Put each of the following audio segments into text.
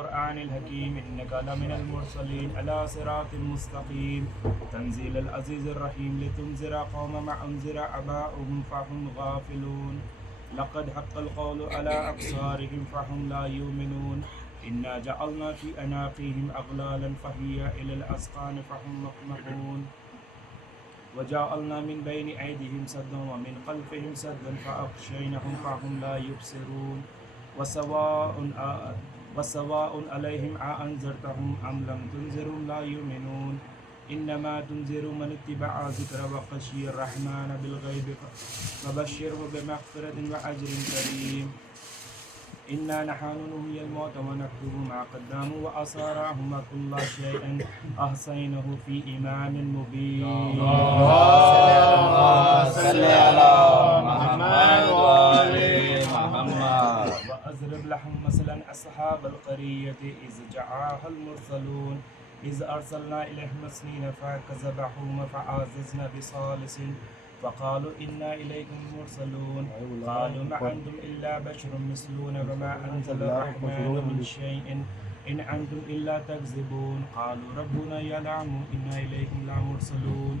والقرآن الحكيم إنك لمن المرسلين على صراط مستقيم تنزيل العزيز الرحيم لتنذر قوم ما أنذر آباؤهم فهم غافلون لقد حق القول على أبصارهم فهم لا يؤمنون إنا جعلنا في أعناقهم أغلالا فهي إلى الأذقان فهم مقمحون وجعلنا من بين أيديهم سدا ومن خلفهم سدا فأغشيناهم فهم لا يبصرون وسواء عليهم أأنذرتهم أم لم تنذرهم لا يؤمنون إنما تنذر من اتبع ذكر وخشي الرحمن بالغيب فبشره بمغفرة وأجر كريم إنا نحن نحيي الموتى ونكتب ما قدموا وآثارهم وكل شيء أحصيناه في إمام مبين. صل على محمد وآل محمد. وأضرب لهم مثلا أصحاب القرية إذ جاءها المرسلون إذ أرسلنا إليهم اثنين فكذبوهما فعززنا بثالث فقالوا إنا إليكم مرسلون قالوا ما أنتم إلا بشر مثلنا وما أنزل الرحمن من شيء إن أنتم إلا تكذبون قالوا ربنا يعلم إنا إليكم لمرسلون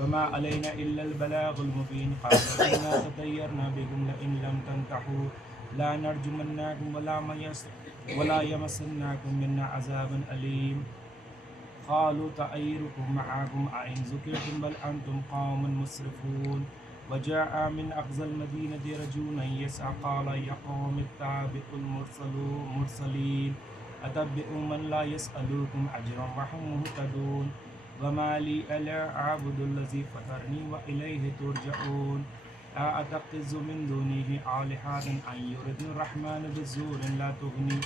وما علينا إلا البلاغ المبين قالوا إنا تطيرنا بكم لئن لم تنتهوا لا نرجمنكم ولا يمسنكم منا عذاب أليم قالوا طائركم معكم أئن ذكرتم بل أنتم قوم مسرفون وجاء من أقصى المدينة رجل يسعى قال يا قوم اتبعوا المرسلين أتبعوا من لا يسألكم أجرا وهم مهتدون وما لي ألا أعبد الذي فطرني وإليه ترجعون أأتخذ من دونه آلهة أن يردني الرحمن بضر لا تغني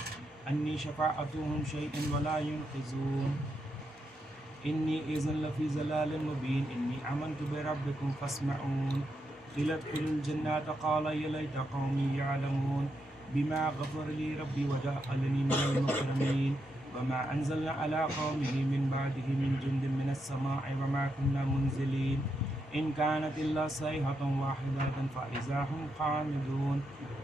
عني شفاعتهم شيئا ولا ينقذون إني إذن لفي ضلال مبين إني آمنت بربكم فاسمعون ادخلوا الجنة قال يا ليت قومي يعلمون بما غفر لي ربي وجعلني من المكرمين وما أنزلنا على قومه من بعده من جند من السماء وما كنا منزلين إن كانت إلا صيحة واحدة فإذا هم خامدون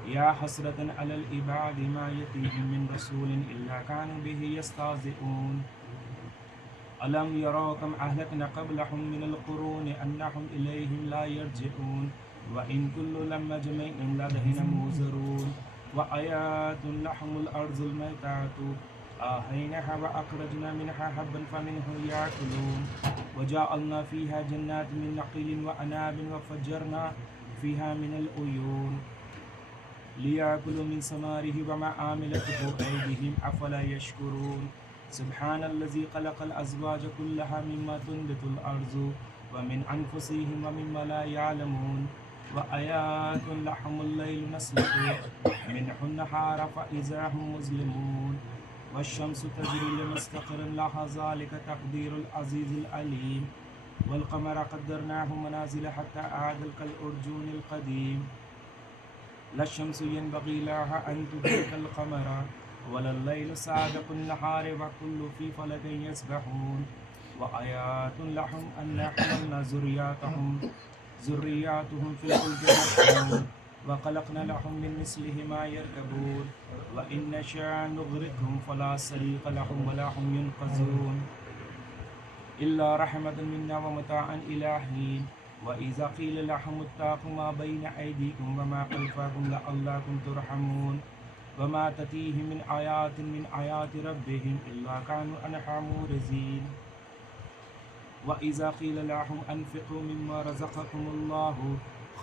يا حسرة على العباد ما يأتيهم من رسول إلا كانوا به يستهزئون ألم يروا كم أهلكنا قبلهم من القرون أنهم إليهم لا يرجعون وإن كل لما جميع لدينا موزرون وآيات لهم الأرض الميتات أحييناها وأخرجنا منها حبا فمنه يأكلون وجعلنا فيها جنات من نخيل وأعناب وفجرنا فيها من العيون ليأكلوا من ثماره وما عملته أيديهم أفلا يشكرون سبحان الذي خلق الأزواج كلها مما تنبت الأرض ومن أنفسهم ومما لا يعلمون وآيات لهم الليل نسلك منه النهار فإذا هم مظلمون والشمس تجري لمستقر لها ذلك تقدير العزيز العليم والقمر قدرناه منازل حتى عاد كالأرجون القديم لا الشمس ينبغي لها أن تدرك القمر ولا الليل سابق النهار وكل في فلك يسبحون وآيات لهم أن حملنا ذرياتهم في الفلك يحملون وخلقنا لهم من مثله ما يركبون وإن نشاء نغرقهم فلا صريخ لهم ولا هم ينقذون إلا رحمة منا ومتاعا إلى حين وإذا قيل لهم اتقوا ما بين أيديكم وما خلفكم لعلكم ترحمون وما تأتيهم من آيات ربهم إلا كانوا عنها معرضين وإذا قيل لهم أنفقوا مما رزقكم الله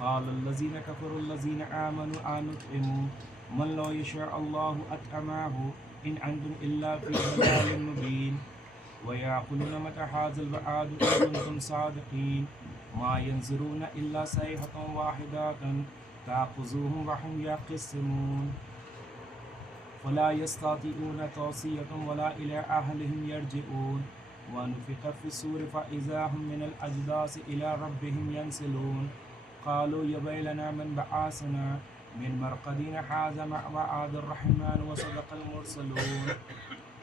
قال الذين كفروا الذين آمنوا أنطعم من لا يشاء الله أطعمه إن أنتم إلا في ضلال مبين ويقولون متى هذا الوعد إن كنتم صادقين ما ينظرون إلا صيحة واحدة تأخذهم وهم يخصمون ولا يستطيعون توصية ولا إلى أهلهم يرجعون ونفخ في الصور فإذا هم من الأجداث إلى ربهم ينسلون قالوا يا ويلنا من بعثنا من مرقدنا هذا ما وعد الرحمن وصدق المرسلون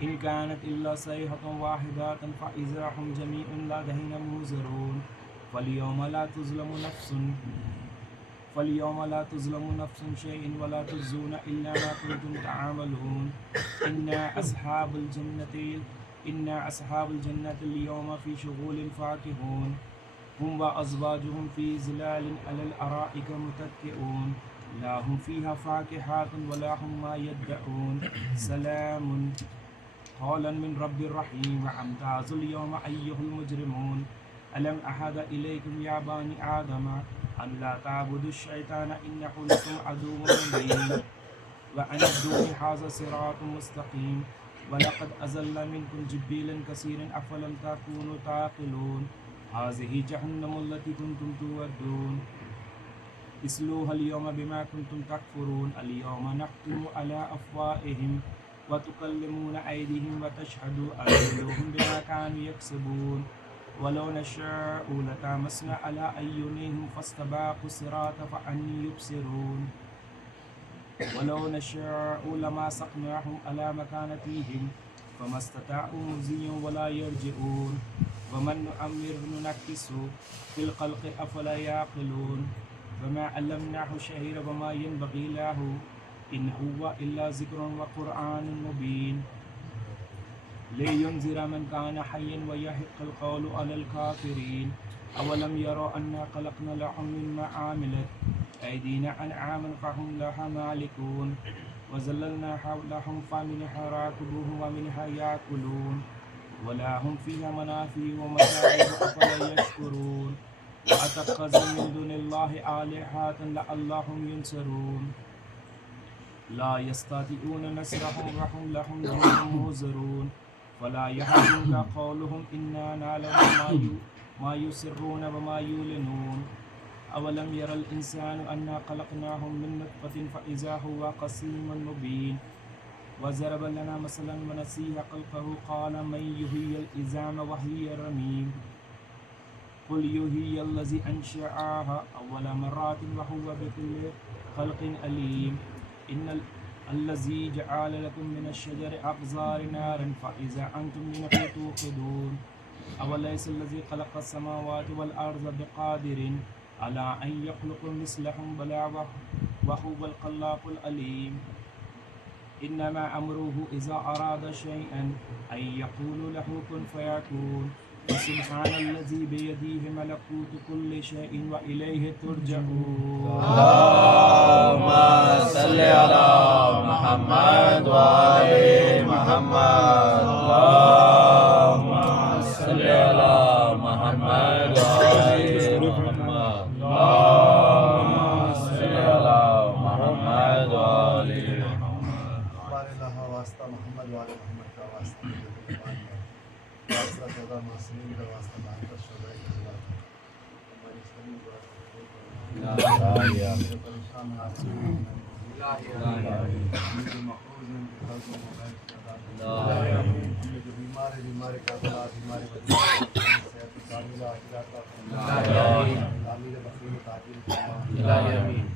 إن كانت إلا صيحة واحدة فإذا هم جميع لدينا منذرون فاليوم لا تظلم نفس فاليوم لا تظلم نفس شيئا ولا تجزون إلا ما كنتم تعملون إنا أصحاب الجنة اليوم في شغل فاكهون هم وأزواجهم في ظلال على الأرائك متكئون لا هم فيها فاكهات ولا هم ما يدعون سلام قولا من رب الرحيم وامتازوا اليوم أيها المجرمون ألم أعهد إليكم يا بني آدم أن لا تعبدوا الشيطان إنه لكم عدو مبين وأن ادعوني هذا صراط مستقيم ولقد أضل منكم جبلا كثيرا أفلم تكونوا تعقلون هذه جهنم التي كنتم توعدون اصلوها اليوم بما كنتم تكفرون اليوم نختم على أفواههم وتكلمون أيديهم وتشهد أرجلهم بما كانوا يكسبون ولو نشاء لطمسنا على أعينهم فاستباقوا الصراط فأني يبصرون ولو نشاء لمسخناهم على مكانتهم فما استطاعوا مضيا ولا يرجعون ومن نعمر ننكسه في الخلق أفلا يعقلون وما علمناه الشعر وما ينبغي له إن هو إلا ذكر وقرآن مبين لينذر من كان حيا ويحق القول على الكافرين أولم يروا أنا خلقنا لهم مما عملت أيدينا أنعاما فهم لها مالكون وذللناها لهم فمنها راكبوهم ومنها يأكلون ولهم فيها منافع ومشارب أفلا يشكرون وأتخذوا من دون الله آلهة لعلهم ينصرون لا يستطيعون نصرهم وهم لهم جند منذرون فلا يحزنك قولهم إنا نعلم ما يسرون وما يعلنون أولم يرى الإنسان أنا خلقناهم من نطفة فإذا هو خصيم مبين وضرب لنا مثلا ونسي خلقه قال من يحيي العظام وهي رميم قل يحيي الذي أنشأها أول مرة وهو بكل خلق عليم إن الذي جعل لكم من الشجر أخضر نارا فإذا أنتم منه توقدون أوليس الذي خلق السماوات والأرض بقادر على أن يخلق مثلهم بلى وهو الخلاق العليم إنما أمره إذا أراد شيئا أن يقول له كن فيكون وسبحان الذي بيده ملكوت كل شيء وإليه ترجعون اللهم صل على محمد وآل محمد اللهم صل على محمد وآل محمد اللهم صل على محمد وآل ہمارے اللہ واسطہ محمد والے محمد کا واسطہ واسطہ خدا معصومین کا واسطہ مان کر شکر اللہ ہماری سبھی پریشان جو بیمار ہے بیماری کا بلا بیماری صحت کاملہ تعمیر بخیر تعجیل فرما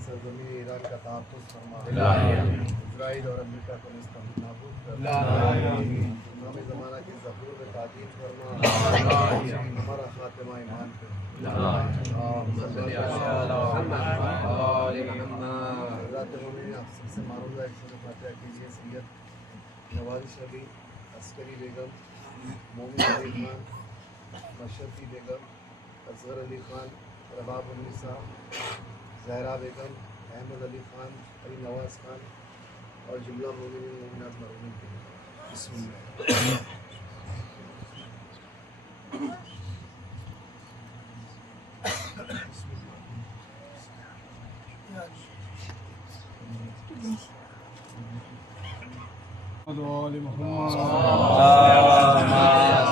سرزمین ایران کا تحفظ فرما اسرائیل اور امریکہ کو نابود کرنا ہمیں زمانہ کی ظہور میں تعجیل فرما ہمارا خاتمہ ایمان پہ حضرات مومنین آپ سب سے معروضہ ایک سورہ فاتحہ کیجیے سید نوازش علی عسکری بیگم مومن علی خان مشرفی بیگم اصغر علی خان رباب النساء زہرا بیگم احمد علی خان علی نواز خان اور جملہ مومنین مومنات مرحومین کے لیے بسم اللہ اللهم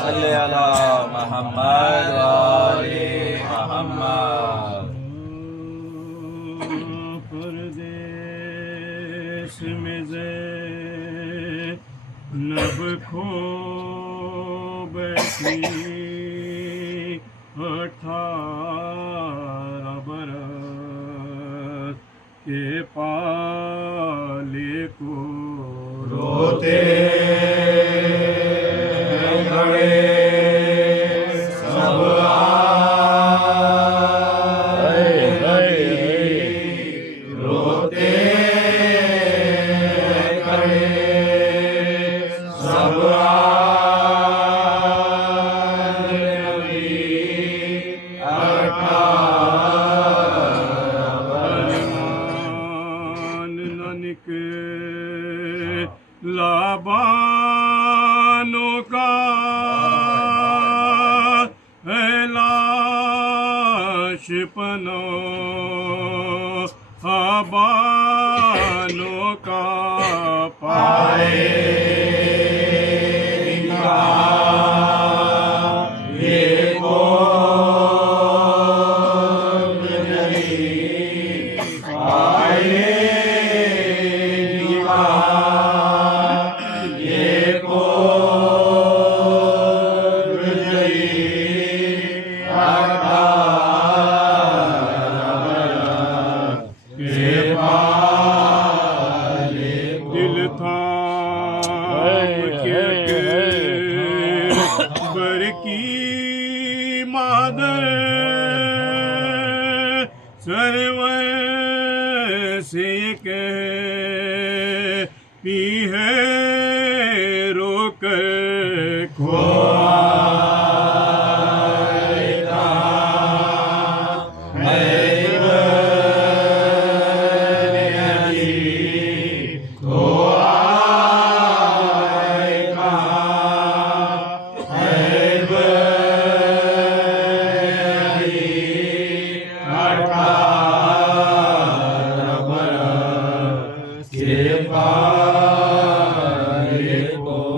صل على محمد وآل محمد پردیس میں زینب کھو بیٹھی 18 برس کے پالے کو روتے کھڑے سب آئے نانک لابانوں کا لاش پنو آبانوں کا پائے دل تھام کے بر کی مادر سرور سے کہتی ہے رو کر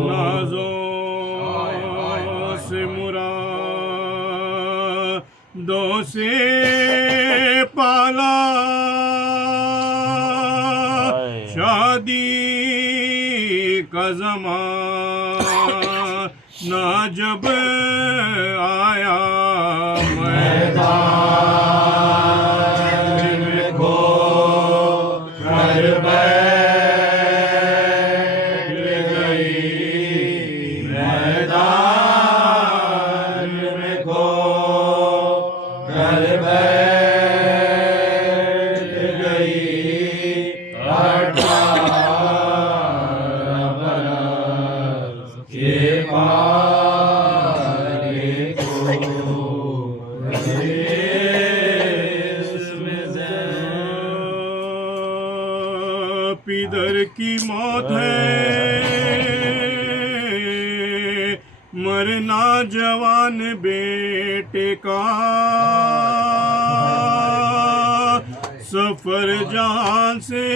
نازوں سے مرادوں سے پالا شادی کا زمانہ جب آیا میدان میں کو گھر پیدر کی موت ہے مرنا جوان بیٹے کا سفر جہاں سے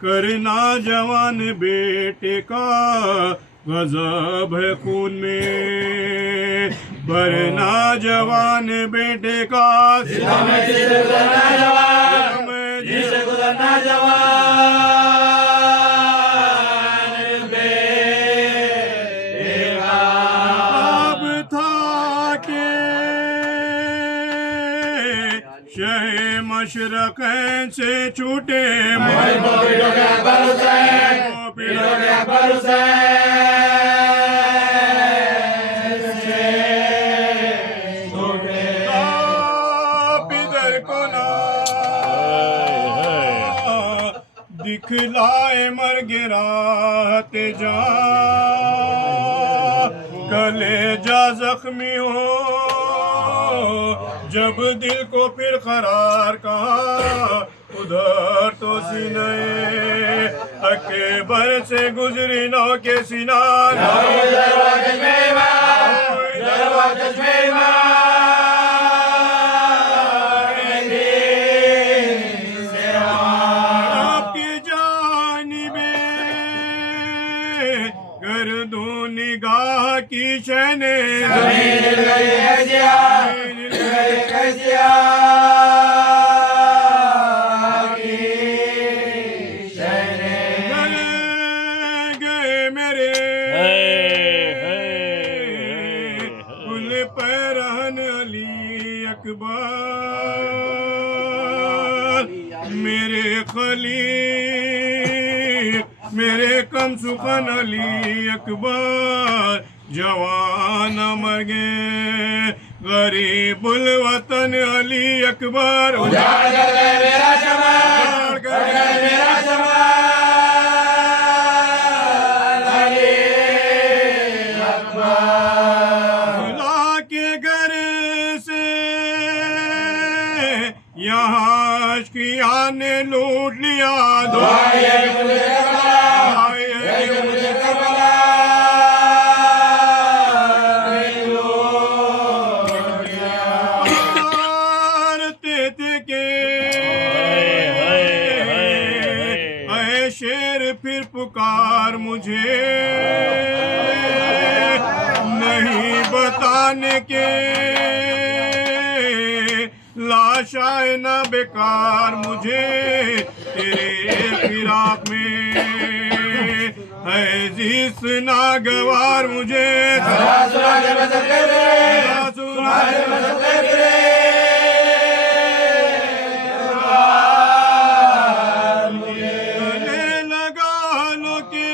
کرنا جوان بیٹے کا غضب ہے خون میں بھرنا جوان بیٹے کا گزرنا جوان بیٹا اب تھا کہ شہ مشرقین سے چھوٹے پدر کو نہ دکھلائے مرگ رات جان کلیجہ زخمی ہو جب دل کو پھر قرار کہا ادھر تو سینے اکبر سے گزری نو کے سینار نگاہ کی شنے گئے میرے پل پیرہن علی اکبر میرے خلیل میرے کم سخن علی اکبر جوان مر گئے غریب الوطن علی اکبر اجاڑ کر گئے میرا شمال، کر گئے میرا شمال، نے لوٹ لیا مارتے تھے کہ اے شیر پھر پکار مجھے نہیں بتانے کے لاشائے نہ بیکار مجھے تیرے فراق میں ہے زیست ناگوار مجھے گلے لگا لو کہ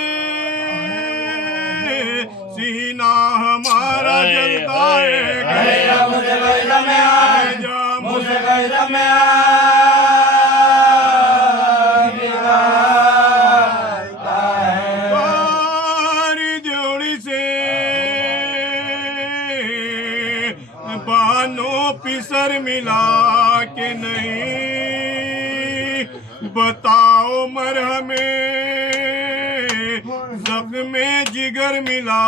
سینہ ہمارا جلتا ہے باری جوڑی سے بانو پسر ملا کے نہیں بتاؤ مرہمیں زخم جگر ملا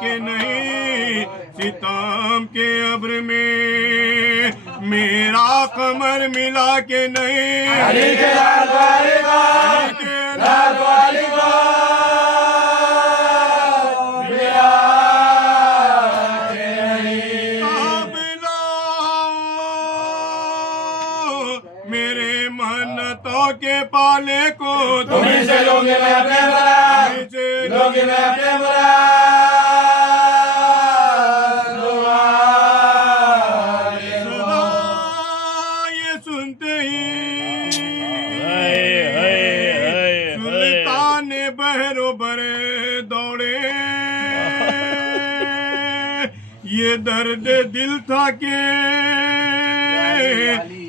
کے نہیں ستم کے ابر میں میرا قمر ملا کے نہیں میرے منتوں کے پالے کو تمہیں سے لوگ میں اپنے مراد لوگ میں اپنے مراد یہ سنتے ہی سلطان بحر و برے دوڑے یہ درد دل تھا کہ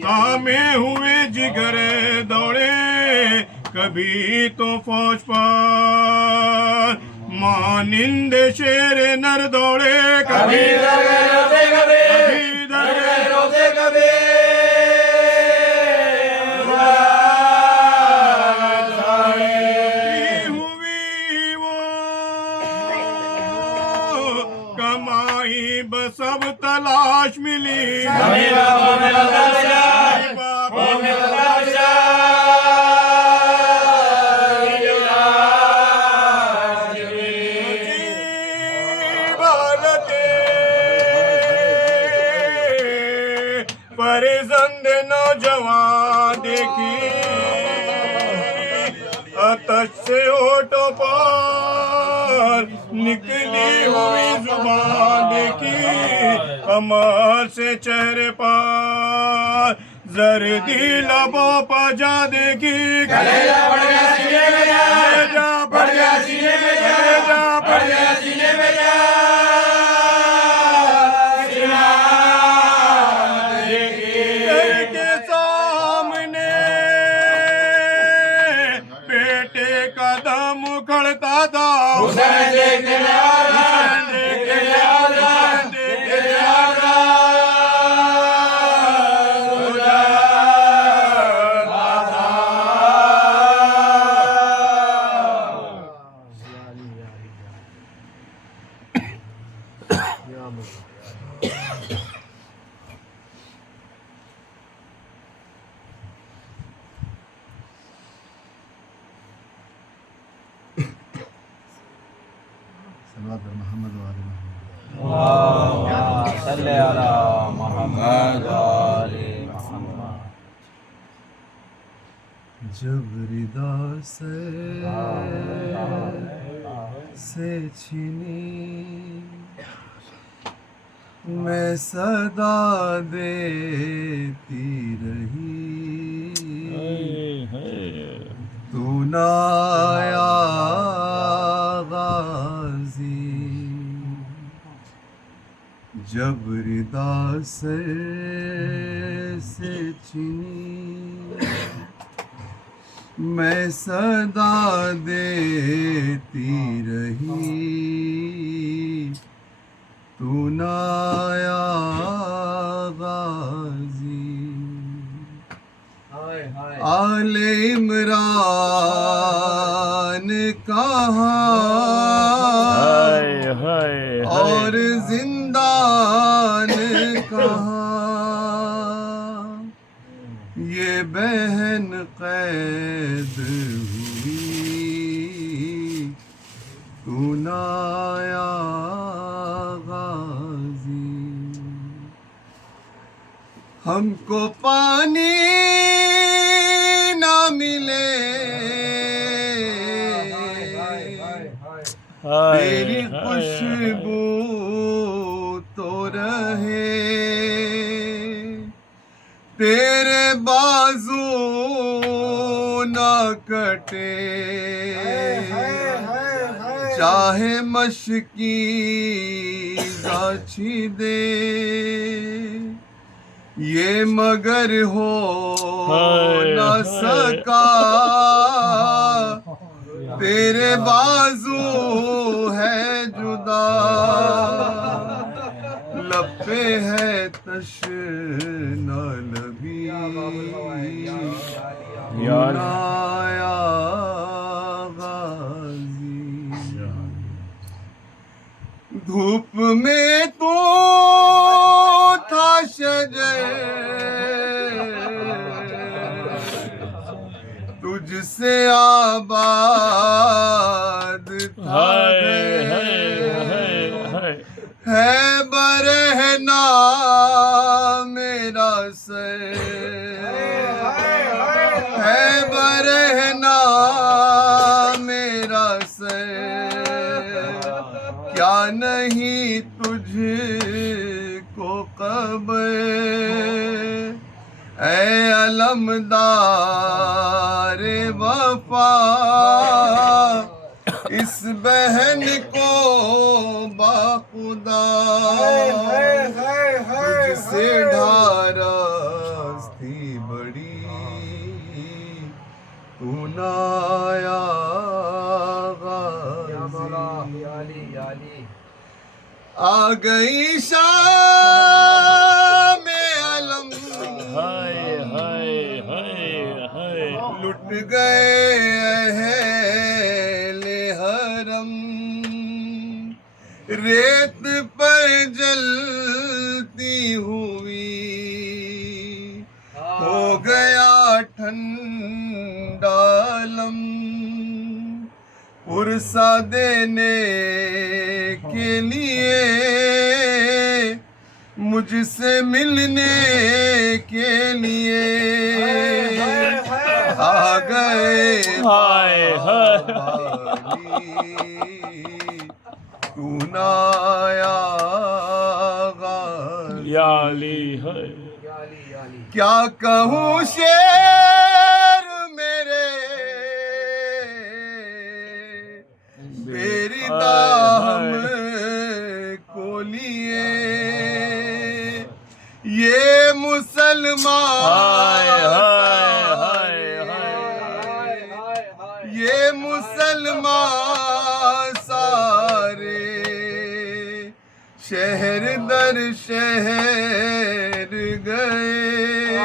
تھامے ہوئے جگر دوڑے کبھی تو فوج پر مانند شیر نر دوڑے کبھی ہوئی وہ کمائی بس اب تلاش ملی فرزند نوجوان دیکھی آتش سے ہونٹوں پر نکلی ہوئی زبان دیکھی کمر سے چہرے پر زردی لبوں پر جا دیکھی کلیجہ پڑ گیا سینے میں جا پڑ گیا سینے میں جا پڑ گیا سینے میں جا کے سامنے بیٹے کا دم اکھڑتا تھا حسین دیکھنے میں آ رہا دیکھنے میں آ رہا دیکھنے میں آ رہا محمد وآل محمد صلی علی محمد آل محمد جب ردا سے چھینی میں صدا دیتی رہی تو نہ آیا غازی جب ردا سے چھینی میں صدا دیتی رہی تو نہ آیا غازی ہائے ہائے اور زندان کہاں، یہ بہن قید ہوئی تو نہ آیا غازی، ہم کو پانی نہ ملے تیری خوشبو تو رہے، تیرے بازو نہ کٹے، چاہے مشکی گاچھی دے، یہ مگر ہو نہ سکا، تیرے بازو ہے جدا، لب پہ ہے تشنہ لبی، آیا غازی، دھوپ میں تو تھا شجر، تجھ سے آباد تھا گھر، ہے برہنا میرا سر، ہے برہنا میرا سر، کیا نہیں تجھ کو قبر، اے علمدار وفا، اس بہن کو باخدا، تجھ سے ڈھارس تھی بڑی، تو نہ آیا غازی، آ گئی شام علم، لٹ گئے اہل حرم، ریت پر جلتی ہوئی ہو گیا ٹھنڈا علم، پرسا دینے کے لیے مجھ سے ملنے کے لیے آ گئے تو نہ آیا غازی، کیا کہوں شیر میرے تیری داہم کو لیے، یہ مسلمان سارے شہر در شہر گئے،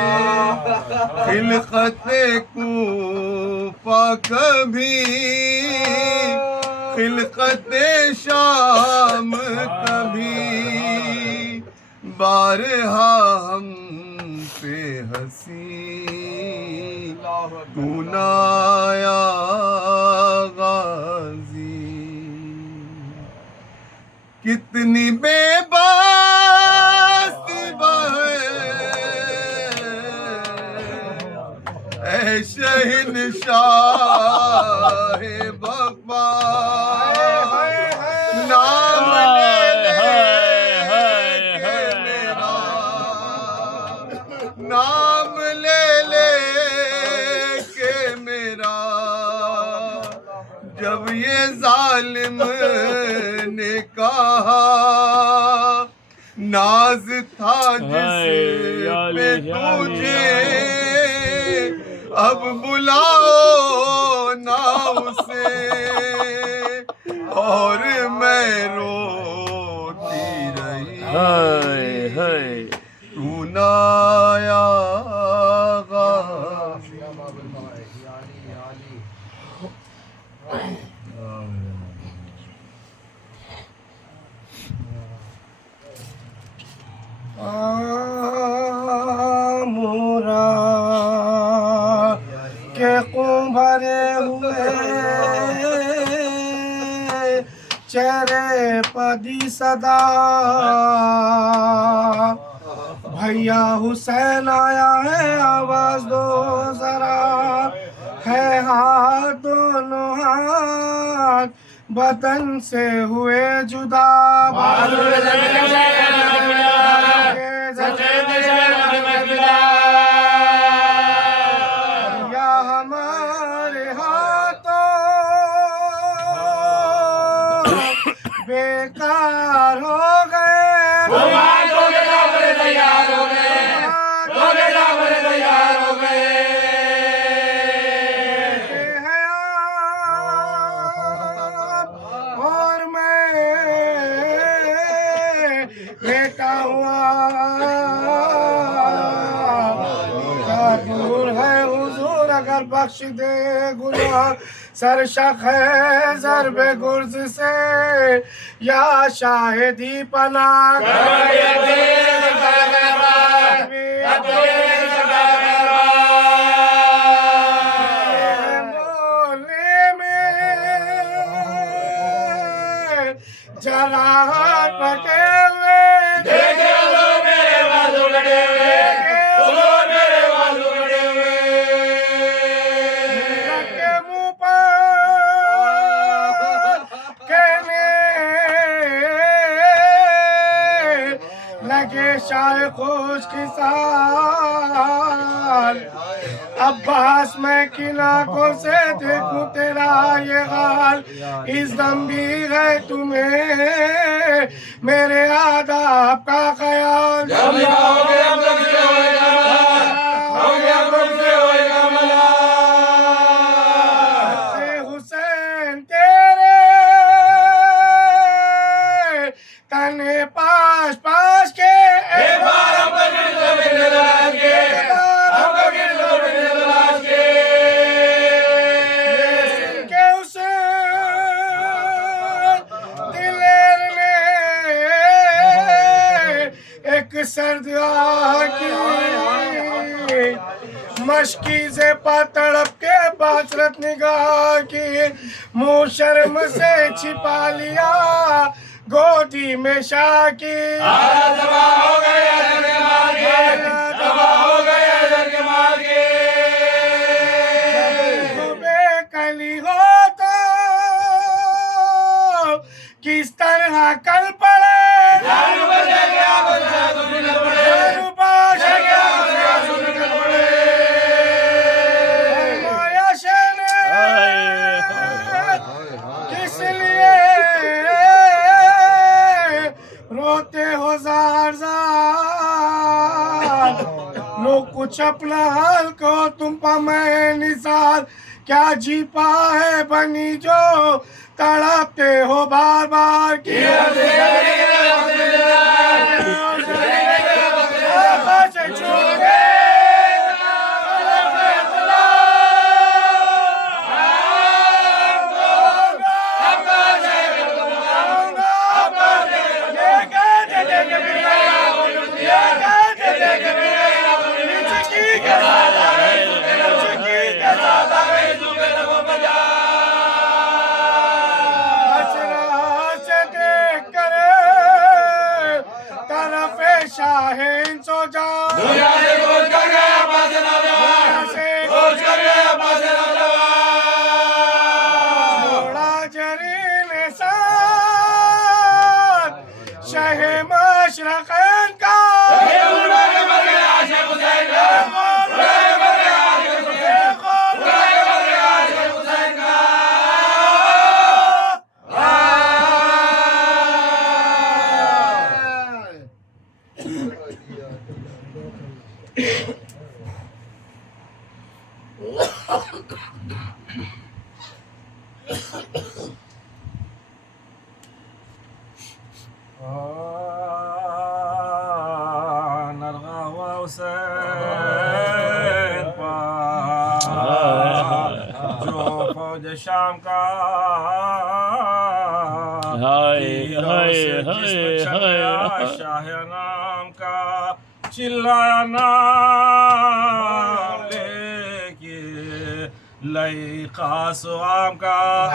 خلقت کوفہ کبھی، خلقت شام کبھی، بارہا ہم پہ ہنسی، تو نہ آیا غازی، کتنی بے بس اے شہنشاہ بقا، نام لے لے کے میرا، نام لے لے کے میرا، جب یہ ظالم نے کہا، ناز تھا جس پہ تجھے، اب بلاؤ نہ اسے، اور میں روتی رہی، تو نہ آیا غازی، چہرے پدی صدا بھیا حسین آیا ہے آواز دو ذرا ہے ہاتھ دونوں ہاتھ بدن سے ہوئے جدا یا ہمارے ہاتھوں بیکار ہو گئے اور میں بیٹا ہوا کیا دور ہے حضور اگر بخش دے گناہ سرشق ہے ضرب گرز سے یا شاہدی پناہ مولے میں جراحت بٹے ہوئے لگے شاہ خوش کی سال عباس میں کن آنکھوں سے دیکھوں تیرا یہ حال اس دم بھی ہے تمہیں میرے آداب کا خیال حسین تیرے تنے پاش پاش کے سرد کی مشکی سے تڑپ کے باسرت نگاہ کی منہ شرم سے چھپا لیا گودی میں شاہ کی بے کلی ہو تو کس طرح کل پڑے روتے ہو زار زار لوگ کچھ اپنا حال کو تم پا میں نثار کیا جی پا ہے بنی جو تڑپتے ہو بار بار شاہین سو جا چھوڑا جرین ساتھ شہ مشرقین کا شام کا شاہ نام کا چلایا نام لے کے لئی خاص عام کا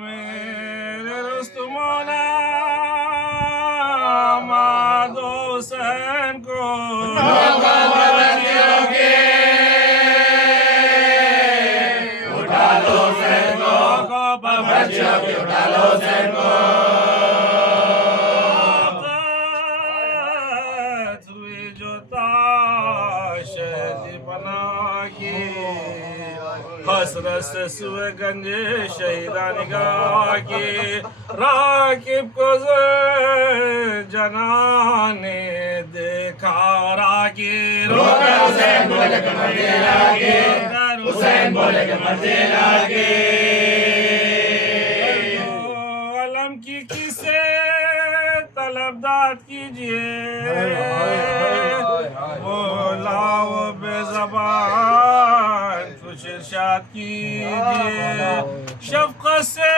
میرے رستمانہ مادو حسین کو حسرت سے سوئے گنجے شہیدہ نگاہ کی راکب کو جنان نے دیکھا راکی رو کر حسین بولے کہ مرضی لاگی حسین بولے کہ مرضی لاگی علم کی کسے طلبداد کیجئے بولاؤ بے زبان کچھ ارشاد کیجئے شفقت سے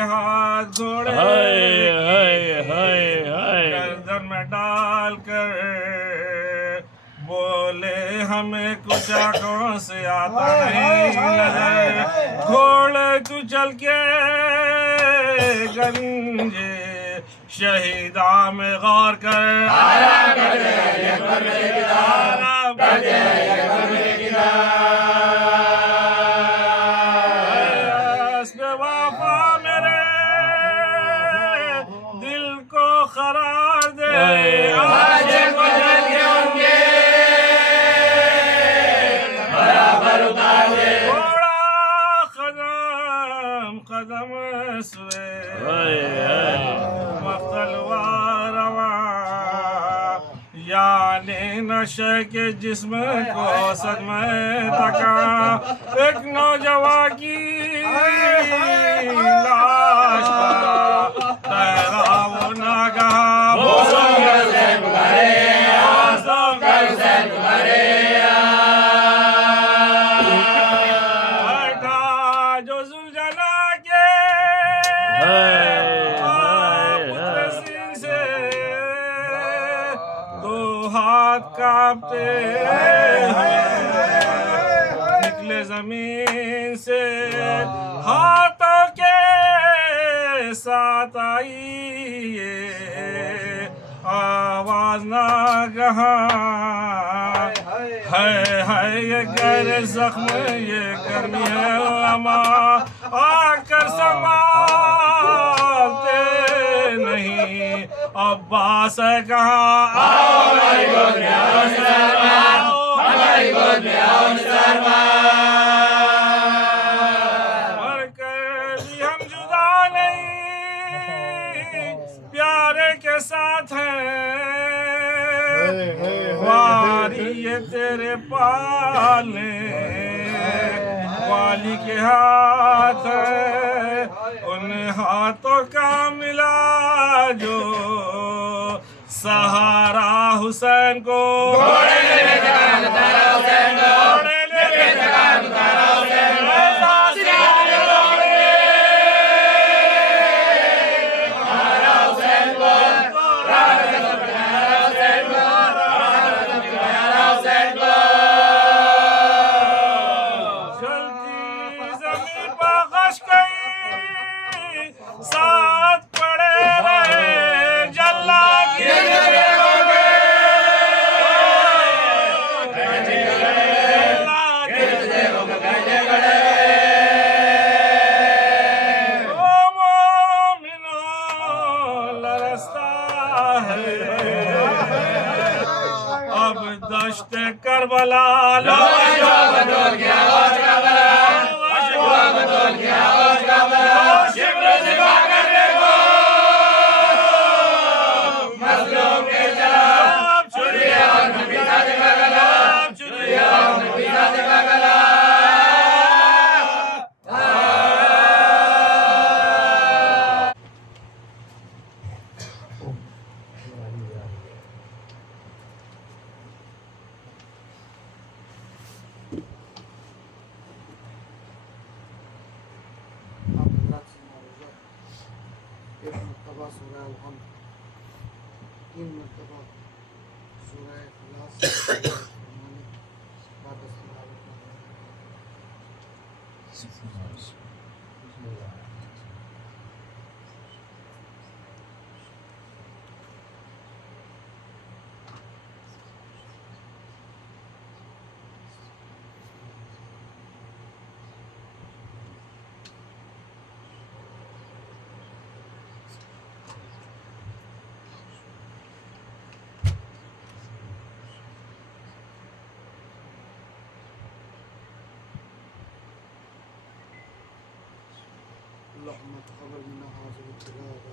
ہاتھ جوڑے گردن میں ڈال کر بولے ہمیں کچھ آنکھوں سے آتا نہیں نظر گھوڑے تو چل کے گنجے شہیدہ میں غور کر حسب وفا میرے دل کو قرار دے گھوڑا قدم قدم سوے مختلوار رواں یعنی نشے کے جسم کو صدمہ تکا ایک نوجوان کی لاش کا تیرا وہ ناگہاں بیٹھا جو ذوالجلال کے ہاتھ کانپتے نکلے زمین سے ہاتھوں کے ساتھ آئی آواز ناگہاں ہے یہ گر زخم یہ گرمی ہے لمحہ آ کر سنبھالتے نہیں عباس ہے کہاں ہماری گود میں آؤ ہماری گود میں آؤ مر کر بھی ہم جدا نہیں پیارے کے ساتھ ہیں واری یہ تیرے پالنے والی کے ہاتھ ہے ان ہاتھوں کا ملا جو سہارا حسین کو گھوڑے لے کے جگان اتارا حسین کو گھوڑے لے کے جگان اتارا حسین کو ہمارا حسین کو حسین کو حسین کو جلتی زمین پر غش گئی ساتھ پڑے رہے جلا کی اب دشت کربلا اللهم تقبل منا هذه التلاوة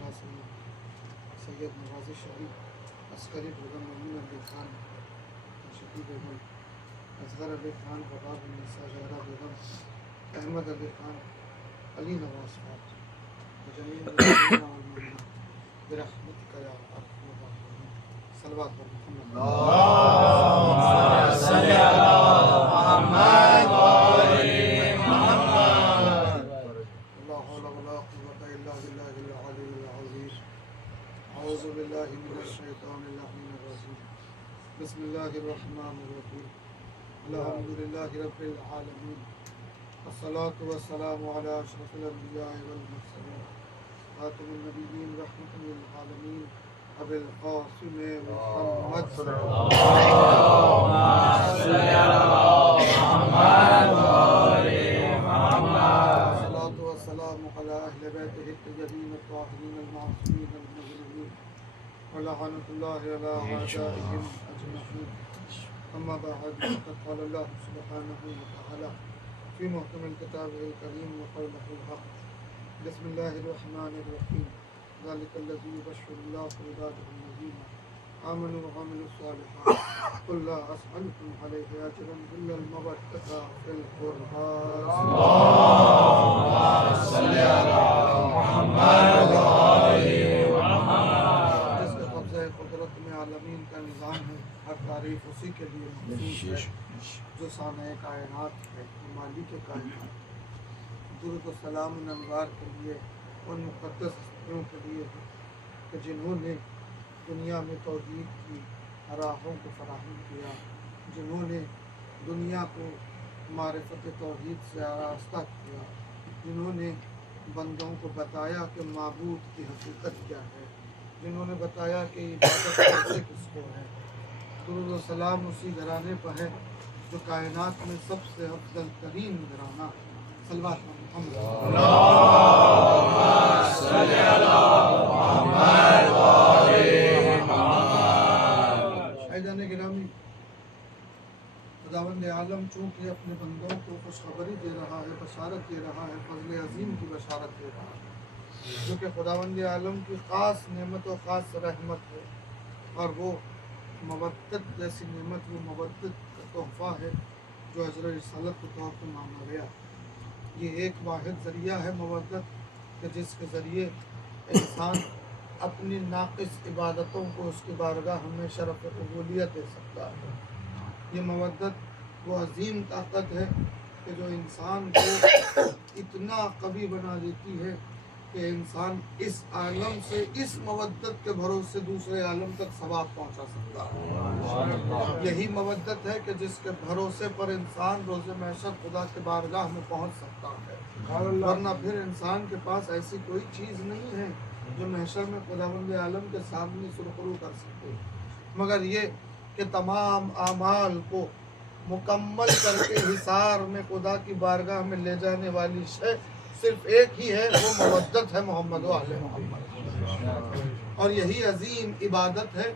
ناصر سید نوازی شریف عسکری بیگم مومن علی خان شفیع بیگم اصغر علی خان وقاب النساء زہرا بیگم احمد علی خان علی نواز خان جمیع المؤمنین والمؤمنات برحمتک یا ارحم الراحمین صلوات بر محمد اللهم صل على محمد وآل محمد. لا حول ولا قوة إلا بالله العلي العظيم. أعوذ بالله من الشيطان اللعين الرجيم. بسم الله الرحمن الرحيم. الحمد لله رب العالمين. الصلاة والسلام على أشرف الأنبياء والمرسلين خاتم النبيين رحمة للعالمين أبي القاسم محمد اللهم صل على محمد وآل محمد. الصلاة والسلام على أهل بيته الطيبين الطاهرين المعصومين المظلومين ولعنة الله على أعدائهم أجمعين. أما بعد فقد قال الله سبحانه وتعالى في محكم كتابه الكريم وقوله الحق. بسم الله الرحمن الرحيم. ذلك الذي يبشر الله عباده الذين آمنوا وعملوا الصالحات قل لا أسألكم عليه أجرا إلا المودة في القربى. اللهم صل على محمد وآل محمد. جس کے قبضہ قدرت میں عالمین کا نظام ہے، ہر تعریف اسی کے لیے مخصوص ہے جو صانع کائنات ہے، مالک کائنات. درود و سلام ان انوار کے لیے، ان مقدس ہستیوں کے لیے ہے کہ جنہوں نے دنیا میں توحید کی راہوں کو فراہم کیا، جنہوں نے دنیا کو معرفت توحید سے آراستہ کیا، جنہوں نے بندوں کو بتایا کہ معبود کی حقیقت کیا ہے، جنہوں نے بتایا کہ عبادت کیسے کس کو ہے. درود و سلام اسی گھرانے پر ہے جو کائنات میں سب سے افضل ترین گھرانہ ہے. صلوات محمد. اللهم صل على محمد وآل محمد. عزیزان گرامی، خداوند عالم چونکہ اپنے بندوں کو خوشخبری دے رہا ہے، بشارت دے رہا ہے، فضل عظیم کی بشارت دے رہا ہے، جو کہ خداوند عالم کی خاص نعمت و خاص رحمت ہے، اور وہ مودت جیسی نعمت، وہ مودت کا تحفہ ہے جو اجر رسالت کے طور پر مانا گیا. یہ ایک واحد ذریعہ ہے مودت کہ جس کے ذریعے انسان اپنی ناقص عبادتوں کو اس کی بارگاہ میں شرف قبولیت دے سکتا ہے. یہ مودت وہ عظیم طاقت ہے کہ جو انسان کو اتنا قوی بنا دیتی ہے کہ انسان اس عالم سے اس مودت کے بھروسے دوسرے عالم تک ثواب پہنچا سکتا ہے. یہی مودت ہے کہ جس کے بھروسے پر انسان روز محشر خدا کے بارگاہ میں پہنچ سکتا ہے، ورنہ پھر انسان کے پاس ایسی کوئی چیز نہیں ہے جو محشر میں خداوند عالم کے سامنے سرخرو کر سکے، مگر یہ کہ تمام اعمال کو مکمل کر کے حصار میں خدا کی بارگاہ میں لے جانے والی شے صرف ایک ہی ہے، وہ مودت ہے محمد و اہل محمد. اور یہی عظیم عبادت ہے،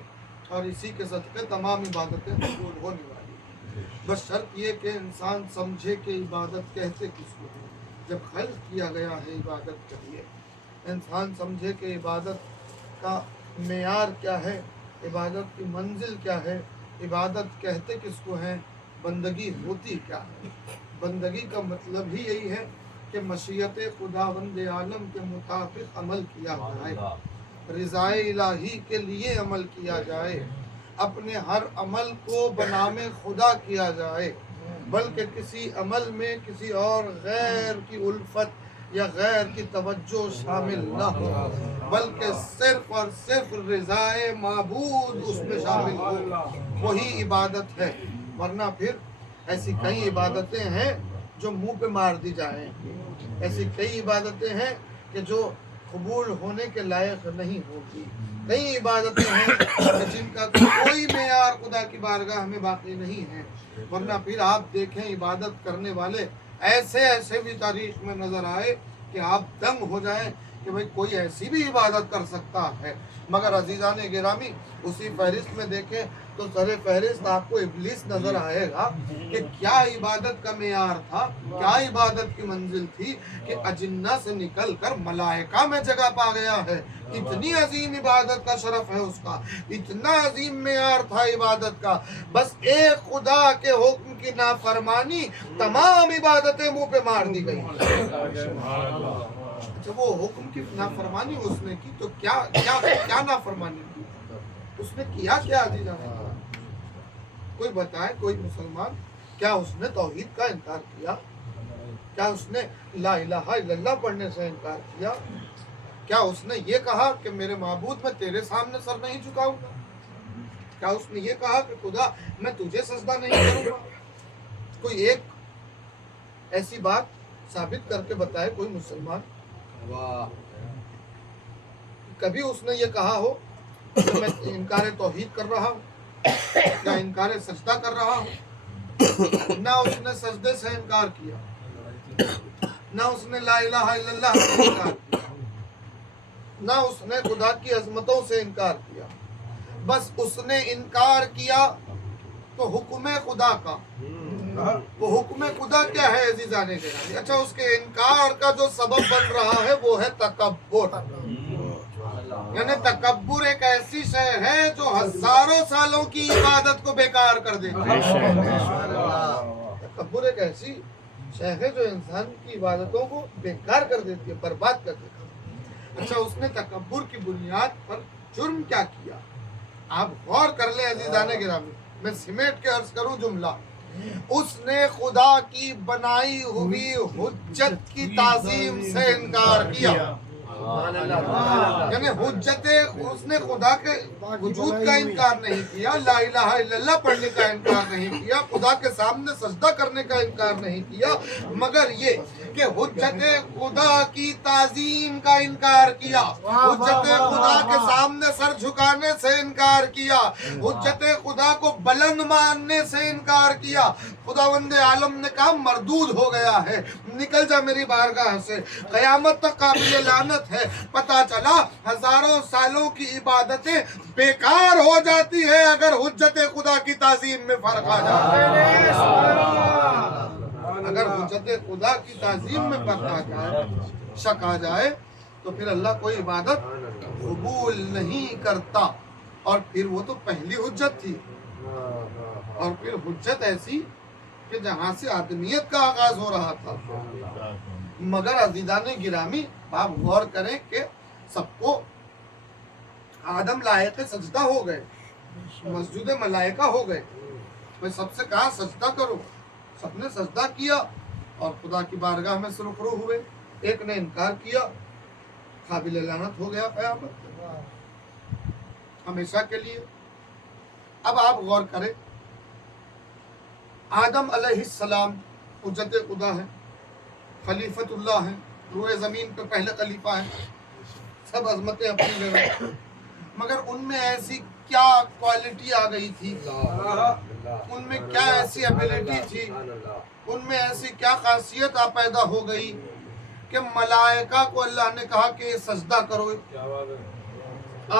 اور اسی کے صدقے تمام عبادتیں قبول ہونے والی ہیں. بس شرط یہ کہ انسان سمجھے کہ عبادت کہتے کس کو ہے. جب خلق کیا گیا ہے عبادت کے لیے، انسان سمجھے کہ عبادت کا معیار کیا ہے، عبادت کی منزل کیا ہے، عبادت کہتے کس کو ہیں، بندگی ہوتی کیا ہے. بندگی کا مطلب ہی یہی ہے کہ مشیت خداوند عالم کے مطابق عمل کیا جائے، رضائے الہی کے لیے عمل کیا جائے، اپنے ہر عمل کو بنام خدا کیا جائے، بلکہ کسی عمل میں کسی اور غیر کی الفت یا غیر کی توجہ شامل نہ ہو، بلکہ صرف اور صرف رضائے معبود اس میں شامل ہو، وہی عبادت ہے. ورنہ پھر ایسی کئی عبادتیں ہیں جو منہ پہ مار دی جائیں. ایسی کئی عبادتیں ہیں کہ جو قبول ہونے کے لائق نہیں ہوگی. کئی عبادتیں ہیں کہ جن کا کوئی معیار خدا کی بارگاہ میں باقی نہیں ہے. ورنہ پھر آپ دیکھیں عبادت کرنے والے ایسے بھی تاریخ میں نظر آئے کہ آپ دنگ ہو جائیں کہ بھئی کوئی ایسی بھی عبادت کر سکتا ہے. مگر عزیزان گرامی اسی فہرست میں دیکھیں تو سر فہرست آپ کو ابلیس نظر آئے گا کہ کیا عبادت کا معیار تھا, کیا عبادت کی منزل تھی کہ اجنہ سے نکل کر ملائکہ میں جگہ پا گیا ہے. اتنی عظیم عبادت کا شرف ہے اس کا, اتنا عظیم معیار تھا عبادت کا. بس ایک خدا کے حکم کی نافرمانی تمام عبادتیں منہ پہ مار دی گئی. اچھا وہ حکم کی نافرمانی اس نے کی تو کیا نافرمانی کی, اس نے کیا کیا عزیزان؟ کوئی بتائے, کوئی مسلمان, کیا اس نے توحید کا انکار کیا؟ کیا اس نے لا الہ الا اللہ پڑھنے سے انکار کیا؟ کیا اس نے یہ کہا کہ میرے معبود میں تیرے سامنے سر نہیں جھکاؤں گا؟ کیا اس نے یہ کہا کہ خدا میں تجھے سجدہ نہیں کروں گا؟ کوئی ایک ایسی بات ثابت کر کے بتائے کوئی مسلمان. کبھی اس نے یہ کہا ہو کہ میں انکار توحید کر رہا ہوں یا انکار سجدہ کر رہا ہوں؟ نہ اس نے سجدے سے انکار کیا, نہ اس نے لا الہ الا اللہ سے انکار کیا, نہ اس نے خدا کی عظمتوں سے انکار کیا. بس اس نے انکار کیا تو حکم خدا کا, وہ حکم خدا کیا ہے عزیزان گرامی؟ اچھا اس کے انکار کا جو سبب بن رہا ہے وہ ہے تکبر. یعنی تکبر ایک ایسی شے ہے جو ہزاروں سالوں کی عبادت کو بیکار کر دیتی ہے. تکبر ایک ایسی شے ہے جو انسان کی عبادتوں کو بیکار کر دیتی ہے, برباد کر دیتی ہے. اچھا اس نے تکبر کی بنیاد پر جرم کیا کیا؟ آپ غور کر لیں عزیزان گرامی, میں سمیٹ کے عرض کروں جملہ. اس نے خدا کی بنائی ہوئی حجت کی تعظیم سے انکار کیا. یعنی حجت, اس نے خدا کے وجود کا انکار نہیں کیا, لا الہ الا اللہ پڑھنے کا انکار نہیں کیا, خدا کے سامنے سجدہ کرنے کا انکار نہیں کیا, مگر یہ کہ حجت خدا کی تعظیم کا انکار کیا, حجت خدا کے سامنے سر جھکانے سے انکار کیا, حجت خدا کو بلند ماننے سے انکار کیا. خداوند عالم نے کہا مردود ہو گیا ہے, نکل جا میری بارگاہ سے, قیامت تک قابل لعنت ہے. پتہ چلا ہزاروں سالوں کی عبادتیں بیکار ہو جاتی ہے اگر حجت خدا کی تعظیم میں فرق آ جائے. اگر حجت خدا کی تعظیم میں فرق آ جائے, شک آ جائے, تو پھر اللہ کوئی عبادت قبول نہیں کرتا. اور پھر وہ تو پہلی حجت تھی, اور پھر حجت ایسی کہ جہاں سے آدمیت کا آغاز ہو رہا تھا. مگر عزیزان گرامی آپ غور کریں کہ سب کو آدم لائق سجدہ ہو گئے, مسجد ملائکہ ہو گئے, میں سب سے کہا سجدہ کرو, سب نے سجدہ کیا اور خدا کی بارگاہ میں سرخرو ہوئے. ایک نے انکار کیا, قابل لعنت ہو گیا قیامت ہمیشہ کے لیے. اب آپ غور کریں, آدم علیہ السلام حجت خدا ہے, خلیفت اللہ ہیں, روئے زمین پہ پہلے خلیفہ ہیں, سب عظمتیں اپنی جگہ, مگر ان میں ایسی کیا کوالٹی آ گئی تھی, ان میں کیا ایسی ایبیلٹی تھی, ان میں ایسی کیا خاصیت پیدا ہو گئی کہ ملائکہ کو اللہ نے کہا کہ سجدہ کرو,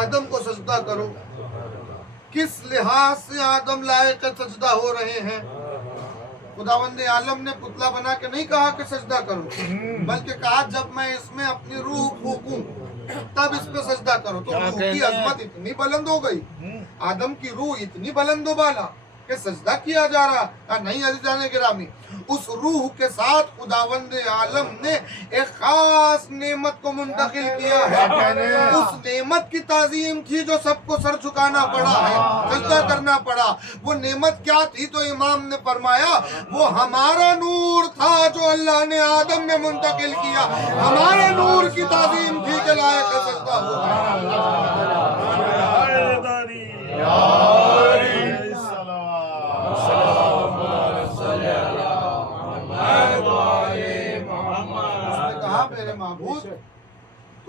آدم کو سجدہ کرو. کس لحاظ سے آدم لائق سجدہ ہو رہے ہیں؟ خداوند عالم نے پتلا بنا کے نہیں کہا کہ سجدہ کرو, بلکہ کہا جب میں اس میں اپنی روح پھونکوں تب اس پہ سجدہ کرو. تو روح کی عظمت اتنی بلند ہو گئی, آدم کی روح اتنی بلند و بالا کہ سجدہ کیا جا رہا نہیں. عزیزان گرامی اس روح کے ساتھ خداوند عالم نے ایک خاص نعمت کو منتقل کیا ہے. اس نعمت کی تعظیم تھی جو سب کو سر جھکانا پڑا ہے, سجدہ کرنا پڑا. وہ نعمت کیا تھی؟ تو امام نے فرمایا وہ ہمارا نور تھا جو اللہ نے آدم میں منتقل کیا. ہمارے نور کی تعظیم تھی کہ لائق سجدہ ہو. اللہ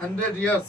100 years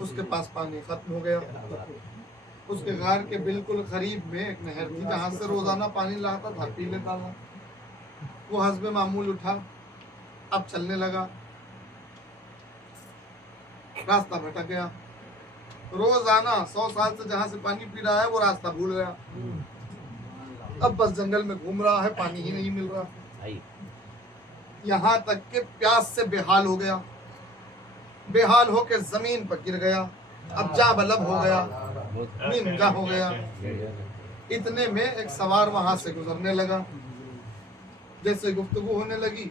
اس کے پاس پانی ختم ہو گیا. اس کے غار کے بالکل قریب میں ایک نہر تھی جہاں سے روزانہ پانی لاتا تھا, پی لیتا تھا. وہ حسب معمول اٹھا, اب چلنے لگا, راستہ بھٹک گیا. روزانہ 100 سال سے جہاں سے پانی پی رہا ہے وہ راستہ بھول گیا. اب بس جنگل میں گھوم رہا ہے, پانی ہی نہیں مل رہا. یہاں تک کہ پیاس سے بے حال ہو گیا, بے حال ہو کے زمین پر گر گیا. اب جاں بلب ہو گیا, نیم جاں ہو گیا. اتنے میں ایک سوار وہاں سے گزرنے لگا. جیسے گفتگو ہونے لگی,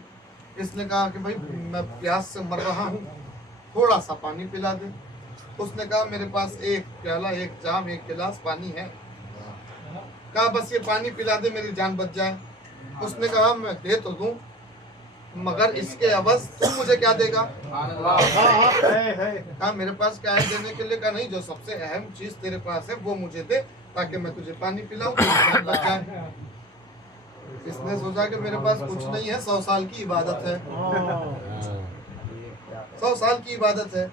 اس نے کہا کہ بھائی میں پیاس سے مر رہا ہوں, تھوڑا سا پانی پلا دے. اس نے کہا میرے پاس ایک پیالہ, ایک جام, ایک گلاس پانی ہے. کہا بس یہ پانی پلا دے, میری جان بچ جائے. اس نے کہا میں دے تو دوں, مگر اس کے عوض تم مجھے کیا دے گا؟ کہا میرے پاس کیا ہے دینے کے لیے؟ کہا نہیں, جو سب سے اہم چیز تیرے پاس ہے وہ مجھے دے تاکہ میں تجھے پانی پلاؤں, جان بچ جائے. اس نے سوچا کہ میرے پاس کچھ نہیں ہے, 100 سال کی عبادت ہے, 100 سال کی عبادت ہے.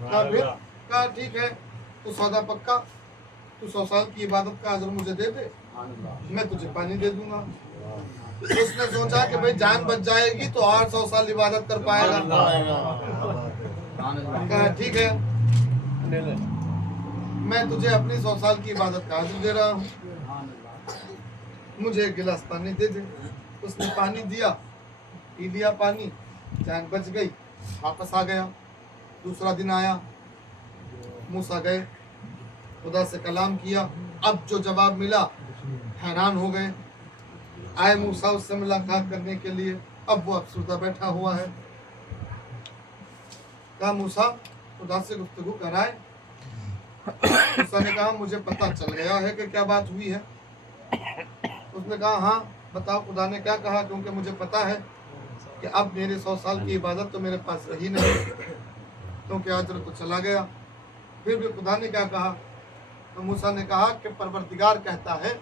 کہا ٹھیک ہے, تو سودا پکا, تو 100 سال کی عبادت کا اجر مجھے دے دے, میں تجھے پانی دے دوں گا. اس نے سوچا کہ بھائی جان بچ جائے گی تو اور 100 سال عبادت کر پائے گا. کہا ٹھیک ہے, میں تجھے اپنی 100 سال کی عبادت کا اجر دے رہا ہوں, مجھے ایک گلاس پانی دے دے. اس نے پانی دیا, پی لیا پانی, جان بچ گئی, واپس آ گیا. دوسرا دن آیا, موسیٰ گئے, خدا سے کلام کیا. اب جو جواب ملا حیران ہو گئے. آئے موسیٰ اس سے ملاقات کرنے کے لیے, اب وہ افسردہ بیٹھا ہوا ہے. کہا موسیٰ خدا سے گفتگو کرائے. موسیٰ نے کہا مجھے پتہ چل گیا ہے کہ کیا بات ہوئی ہے. اس نے کہا ہاں بتاؤ خدا نے کیا کہا, کیونکہ مجھے پتا ہے کہ اب میری 100 سال کی عبادت تو میرے پاس رہی نہیں, کیونکہ اجر تو چلا گیا. پھر بھی خدا نے کیا کہا؟ تو موسیٰ نے کہا کہ پروردگار کہتا ہے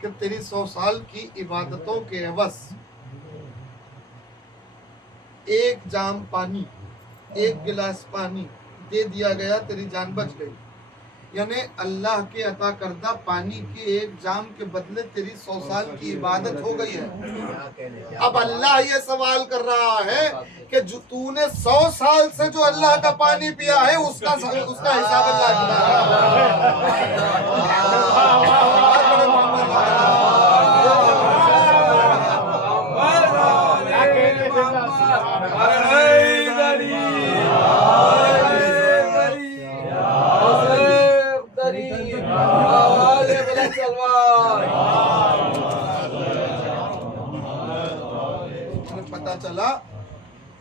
کہ تیری 100 سال کی عبادتوں کے عوض ایک جام پانی, ایک گلاس پانی دے دیا گیا, تیری جان بچ گئی. یعنی اللہ کے عطا کردہ پانی کے ایک جام کے بدلے تیری 100 سال کی عبادت ہو گئی ہے. اب اللہ یہ سوال کر رہا ہے کہ جو تو نے 100 سال سے جو اللہ کا پانی پیا ہے اس کا حساب اللہ پتا چلا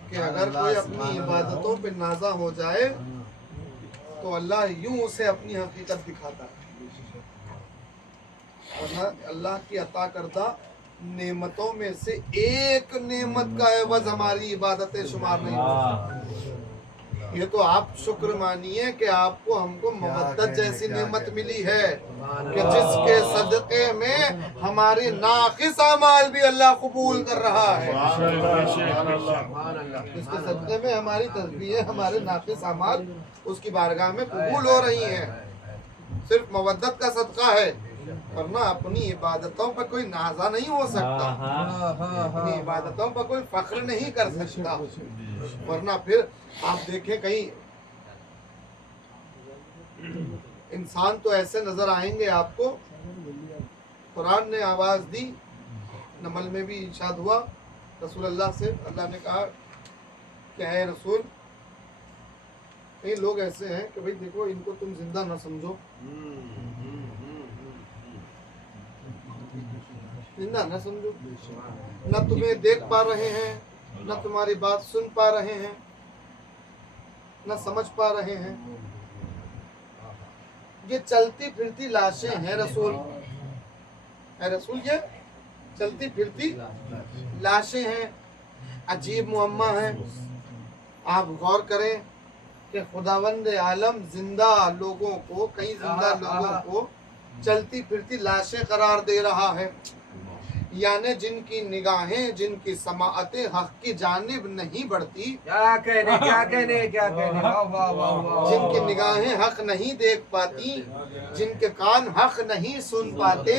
کہ اگر کوئی اپنی عبادتوں پہ نازا ہو جائے تو اللہ یوں اسے اپنی حقیقت دکھاتا ہے. ورنہ اللہ کی عطا کردہ نعمتوں میں سے ایک نعمت کا عوض ہماری عبادتیں شمار نہیں ہوتی. یہ تو آپ شکر مانیے کہ آپ کو ہم کو مودت جیسی نعمت ملی ہے کہ جس کے صدقے میں ہماری ناقص اعمال بھی اللہ قبول کر رہا ہے. جس کے صدقے میں ہماری تسبیح, ہمارے ناقص اعمال اس کی بارگاہ میں قبول ہو رہی ہیں. صرف مودت کا صدقہ ہے, ورنہ اپنی عبادتوں پر کوئی نازا نہیں ہو سکتا, اپنی عبادتوں پر کوئی فخر نہیں کر سکتا. ورنہ پھر آپ دیکھیں کہیں انسان تو ایسے نظر آئیں گے آپ کو. قرآن نے آواز دی, نمل میں بھی ارشاد ہوا رسول اللہ سے, اللہ نے کہا کہ اے رسول, کئی لوگ ایسے ہیں کہ بھئی دیکھو ان کو تم زندہ نہ سمجھو, زندہ نہ سمجھو, نہ تمہیں دیکھ پا رہے ہیں, نہ تمہاری بات سن پا رہے ہیں, نہ سمجھ پا رہے ہیں. یہ چلتی پھرتی لاشیں ہیں رسول, اے رسول یہ چلتی پھرتی لاشیں ہیں, عجیب معمہ ہیں. آپ غور کریں کہ خداوند عالم زندہ لوگوں کو, کئی زندہ لوگوں کو چلتی پھرتی لاشیں قرار دے رہا ہے. یعنی جن کی نگاہیں جن کی سماعتیں حق کی جانب نہیں بڑھتی، کیا کہنے واہ واہ واہ واہ، جن کی نگاہیں حق نہیں دیکھ پاتی، جن کے کان حق نہیں سن پاتے،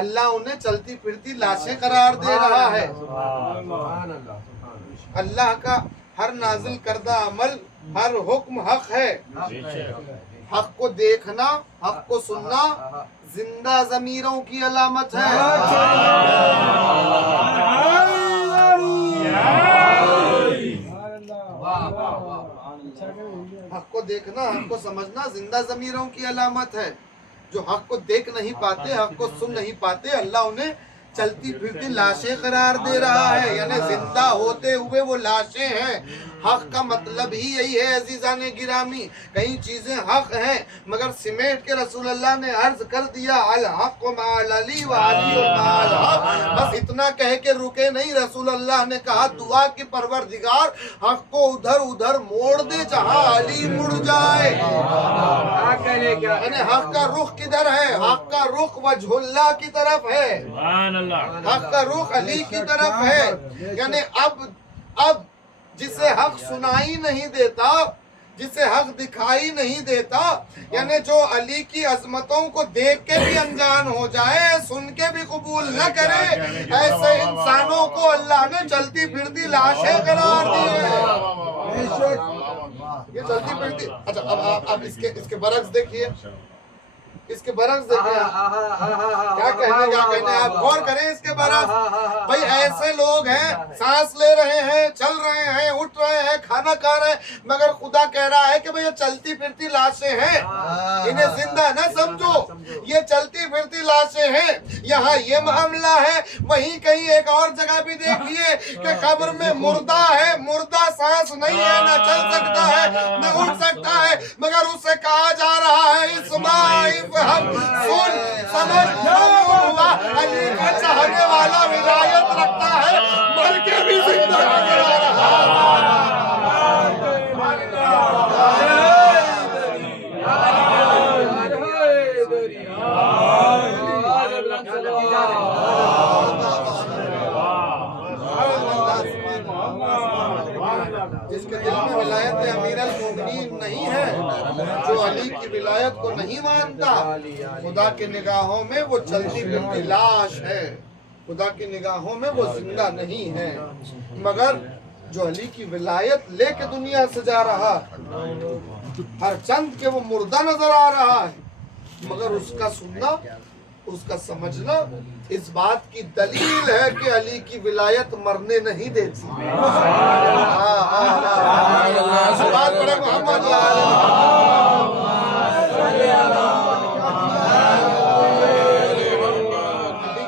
اللہ انہیں چلتی پھرتی لاشیں قرار دے رہا ہے۔ سبحان اللہ، اللہ کا ہر نازل کردہ عمل، ہر حکم حق ہے۔ حق کو دیکھنا، حق کو سننا زندہ ضمیروں کی علامت ہے۔ حق کو دیکھنا، حق کو سمجھنا زندہ ضمیروں کی علامت ہے۔ جو حق کو دیکھ نہیں پاتے، حق کو سن نہیں پاتے، اللہ انہیں چلتی پھرتی لاشیں قرار دے رہا ہے، یعنی زندہ ہوتے ہوئے وہ لاشیں ہیں۔ حق کا مطلب ہی یہی ہے عزیزان گرامی، کئی چیزیں حق ہیں مگر سمیٹ کے رسول اللہ نے عرض کر دیا الحق مع العلی و علی مع الحق، بس اتنا کہہ کے رکے نہیں، رسول اللہ نے کہا دعا کی پروردگار حق کو ادھر ادھر موڑ دے جہاں علی مڑ جائے۔ یعنی حق کا رخ کدھر ہے؟ حق کا رخ وجہ اللہ کی طرف ہے، حق کا رخ علی کی طرف ہے۔ یعنی اب جسے حق سنائی نہیں دیتا، جسے حق دکھائی نہیں دیتا، یعنی جو علی کی عظمتوں کو دیکھ کے بھی انجان ہو جائے، سن کے بھی قبول نہ کرے، ایسے انسانوں کو اللہ نے چلتی پھرتی لاشیں قرار دی ہے۔ یہ چلتی پھرتی، اچھا اب اس کے برعکس دیکھیے، اس کے برعکس دیکھیں کیا کہنے آپ غور کریں اس کے برعکس۔ بھائی ایسے لوگ ہیں سانس لے رہے ہیں، چل رہے ہیں، اٹھ رہے ہیں، کھانا کھا رہے ہیں، مگر خدا کہہ رہا ہے کہ بھئی یہ چلتی پھرتی لاشیں ہیں، انہیں زندہ نہ سمجھو، یہ چلتی پھرتی لاشیں ہیں۔ یہاں یہ معاملہ ہے، وہیں کہیں ایک اور جگہ بھی دیکھیے کہ قبر میں مردہ ہے، مردہ سانس نہیں ہے، نہ چل سکتا ہے نہ اٹھ سکتا ہے، مگر اسے کہا جا رہا ہے اسماعیل ہم سن سمجھ ہوا علی کا چاہنے والا ولایت رکھتا ہے، مر کے بھی زندہ نظر آ رہا جس کے دل میں ولایت امیر المومنین نہیں ہے، جو علی کی ولایت کو نہیں مانتا، خدا کی نگاہوں میں وہ چلتی پھرتی لاش ہے، خدا کی نگاہوں میں وہ زندہ نہیں ہے۔ مگر جو علی کی ولایت لے کے دنیا سے جا رہا، ہر چند کے وہ مردہ نظر آ رہا ہے، مگر اس کا سننا، اس کا سمجھنا اس بات کی دلیل ہے کہ علی کی ولایت مرنے نہیں دیتی۔ بات پڑھے محمد علی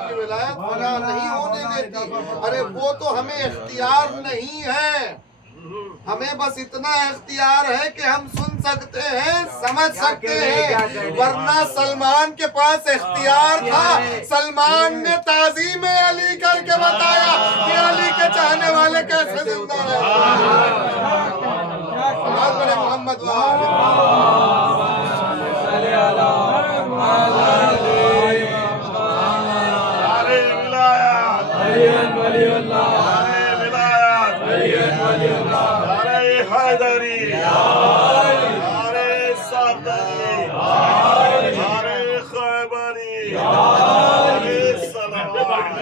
کی ولایت فنا نہیں ہونے دیتی۔ ارے وہ تو ہمیں اختیار نہیں ہے، ہمیں بس اتنا اختیار ہے کہ ہم سن سکتے ہیں، سمجھ سکتے ہیں، ورنہ سلمان کے پاس اختیار تھا، سلمان نے تعظیم علی کر کے بتایا کہ علی کے چاہنے والے کیسے زندہ رہتے ہیں۔ محمد حیدری، نعرے صفدری، نعرے خیبری، نعرے صلوات،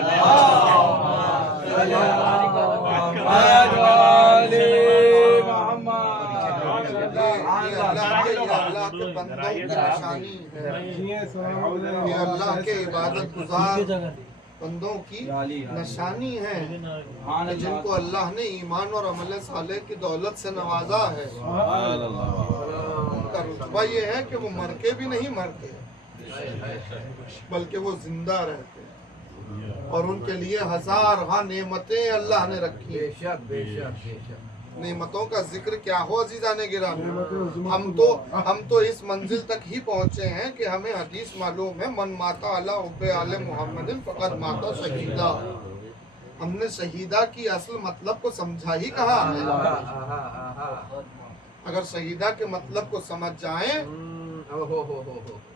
اللہ کے بندوں کی نشانی ہے، یہ اللہ کے عبادت گزار بندوں کی نشانی ہے، جن کو اللہ نے ایمان اور عمل صالح کی دولت سے نوازا ہے۔ ان کا رتبہ یہ ہے کہ وہ مر کے بھی نہیں مرتے، بلکہ وہ زندہ رہتے ہیں، اور ان کے لیے ہزارہا نعمتیں اللہ نے رکھی ہیں۔ نعمتوں کا ذکر کیا ہو عزیزان گرامی، ہم تو اس منزل تک ہی پہنچے ہیں کہ ہمیں حدیث معلوم ہے من ماتا علی حب آل محمد فقد ماتا شہیدا۔ ہم نے شہیدہ کی اصل مطلب کو سمجھا ہی کہا ہے، اگر شہیدہ کے مطلب کو سمجھ جائیں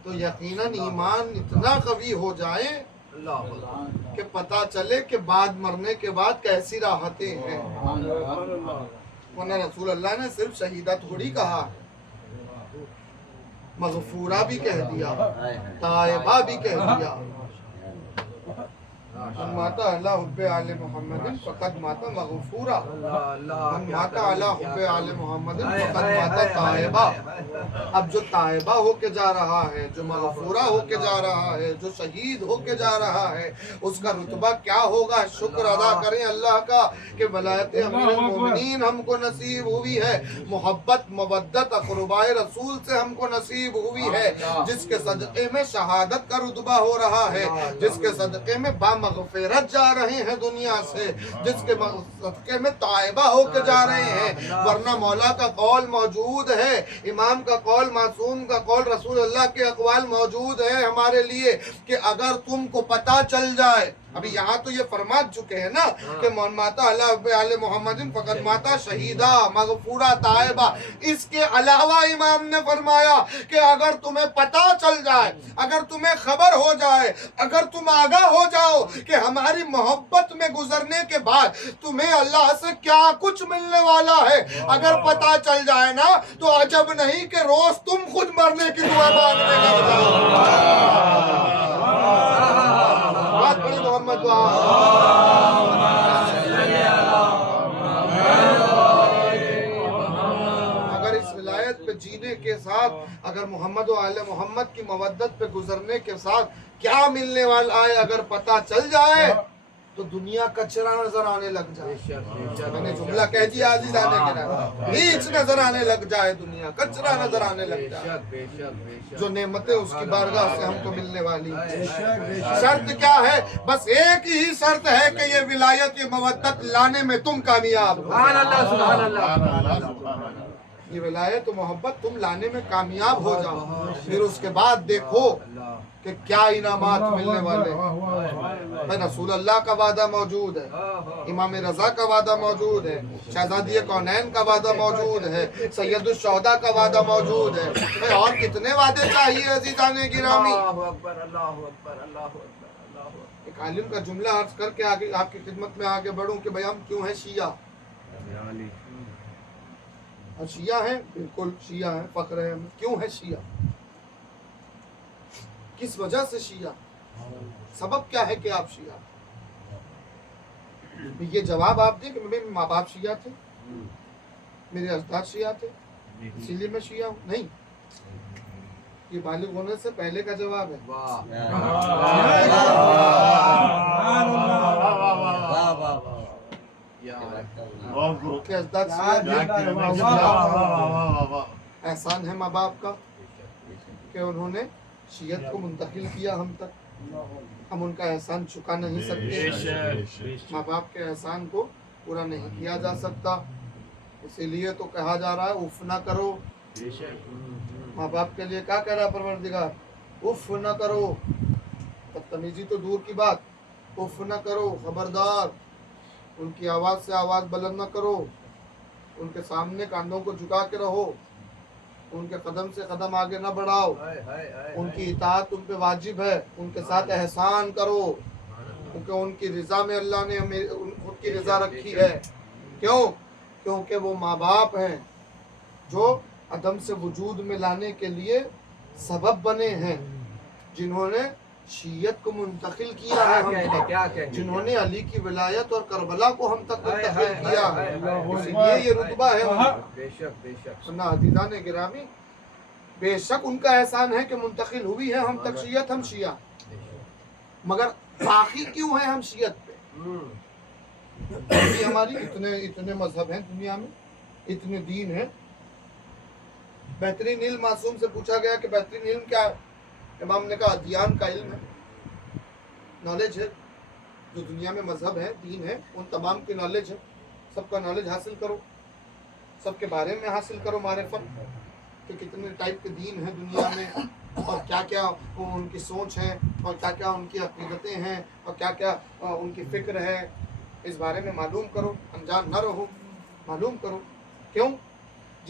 تو یقیناً ایمان اتنا قوی ہو جائے کہ پتہ چلے کہ بعد مرنے کے بعد کیسی راحتیں ہیں. ورنہ رسول اللہ نے صرف شہیدہ تھوڑی کہا، مغفورہ بھی کہہ دیا، تائبہ بھی کہہ دیا. من مات علی حب آل محمد فقد مات مغفورا، من مات علی حب آل محمد فقد مات تائبہ. اب جو تائبہ ہو کے جا رہا ہے، جو مغفورہ ہو کے جا رہا ہے، جو شہید ہو کے جا رہا ہے، اس کا رتبہ کیا ہوگا؟ شکر ادا کریں اللہ کا کہ ولایت امیر المومنین ہم کو نصیب ہوئی ہے، محبت مودت اقربائے رسول سے ہم کو نصیب ہوئی ہے، جس کے صدقے میں شہادت کا رتبہ ہو رہا ہے، جس کے صدقے میں مغفرت جا رہے ہیں دنیا سے، جس کے صدقے میں تائبہ ہو کے جا رہے ہیں. ورنہ مولا کا قول موجود ہے، امام کا قول، معصوم کا قول، رسول اللہ کے اقوال موجود ہیں ہمارے لیے کہ اگر تم کو پتہ چل جائے، ابھی یہاں تو یہ فرما چکے ہیں نا کہ من ماتا علی محمد فقد ماتا شہیدہ مغفورہ تائبہ. اس کے علاوہ امام نے فرمایا کہ اگر تمہیں پتہ چل جائے، اگر تمہیں خبر ہو جائے، اگر تم آگاہ ہو جاؤ کہ ہماری محبت میں گزرنے کے بعد تمہیں اللہ سے کیا کچھ ملنے والا ہے، اگر پتہ چل جائے نا تو عجب نہیں کہ روز تم خود مرنے کی دعا مانگنے لگ جاؤ. بات بڑی محمد اگر اس ولایت پہ جینے کے ساتھ، اگر محمد و آل محمد کی مودت پہ گزرنے کے ساتھ کیا ملنے والا ہے اگر پتہ چل جائے تو دنیا کچرا نظر آنے لگ جائے. میں نے جملہ کہہ دیا عزیزانے کرام، نیچ نظر آنے لگ جائے، دنیا کچرا نظر آنے لگ جائے. جو نعمتیں اس کی بارگاہ سے ہم کو ملنے والی. شرط کیا ہے؟ بس ایک ہی شرط ہے کہ یہ ولایت، یہ مودت لانے میں تم کامیاب ہو. سبحان اللہ. یہ ولایت و محبت تم لانے میں کامیاب ہو جاؤ، پھر اس کے بعد دیکھو کہ کیا انعامات ملنے والے ہیں. رسول اللہ کا وعدہ موجود ہے، امام رضا کا وعدہ موجود ہے، شہزادی کونین کا وعدہ موجود ہے، سید الشہداء کا وعدہ موجود ہے. اور کتنے وعدے چاہیے عزیزان گرامی. ایک عالم کا جملہ عرض کر کے آگے آپ کی خدمت میں آگے بڑھوں کہ بھئی ہم کیوں ہیں شیعہ. اور شیعہ ہیں، بالکل شیعہ ہیں، فخر ہے ہمیں. کیوں ہے شیعہ؟ کس وجہ سے شیعہ؟ سبب کیا ہے کہ آپ شیعہ؟ یہ جواب آپ دیں کہ میرے ماں باپ شیعہ تھے، میرے اجداد شیعہ تھے، اسی لیے میں شیعہ ہوں. نہیں، یہ بالغ ہونے سے پہلے کا جواب ہے. کہ اجداد شیعہ تھے، احسان ہے ماں باپ کا کہ انہوں نے شیعت کو منتقل کیا ہم تک. ہم ان کا احسان چکا نہیں سکتے، ماں باپ کے احسان کو پورا نہیں کیا جا سکتا. اسی لیے تو کہا جا رہا ہے اف نہ کرو. ماں باپ کے لیے کیا کہہ رہا ہے پروردگار؟ اف نہ کرو. بدتمیزی تو دور کی بات، اف نہ کرو، خبردار. ان کی آواز سے آواز بلند نہ کرو، ان کے سامنے کاندھوں کو جھکا کے رہو، ان کے قدم سے قدم آگے نہ بڑھاؤ. ان کی اطاعت تم پہ واجب ہے، ان کے ساتھ احسان کرو، کیونکہ ان کی رضا میں اللہ نے ہمیں خود کی رضا رکھی ہے. کیوں؟ کیونکہ وہ ماں باپ ہیں جو عدم سے وجود میں لانے کے لیے سبب بنے ہیں، جنہوں نے شیعت کو منتقل کیا ہے ہم تک، جنہوں نے علی کی ولایت اور کربلا کو ہم تک منتقل کیا ہے. اسی لیے یہ رتبہ ہے. سننا عزیزان گرامی، بے شک ان کا احسان ہے کہ منتقل ہوئی ہے ہم تک شیعت. ہم شیعہ، مگر باقی کیوں ہیں ہم شیعت پہ؟ ہماری اتنے مذہب ہیں دنیا میں، اتنے دین ہیں. بہترین علم، معصوم سے پوچھا گیا کہ بہترین علم کیا ہے؟ امام نے کہا ادیان کا علم ہے، نالج ہے. جو دنیا میں مذہب ہے، دین ہے، ان تمام کی نالج ہے. سب کا نالج حاصل کرو، سب کے بارے میں حاصل کرو معرفت کہ کتنے ٹائپ کے دین ہیں دنیا میں، اور کیا کیا ان کی سوچ ہے، اور کیا کیا ان کی عقیدتیں ہیں، اور کیا کیا ان کی فکر ہے. اس بارے میں معلوم کرو، انجان نہ رہو، معلوم کرو. کیوں؟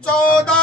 14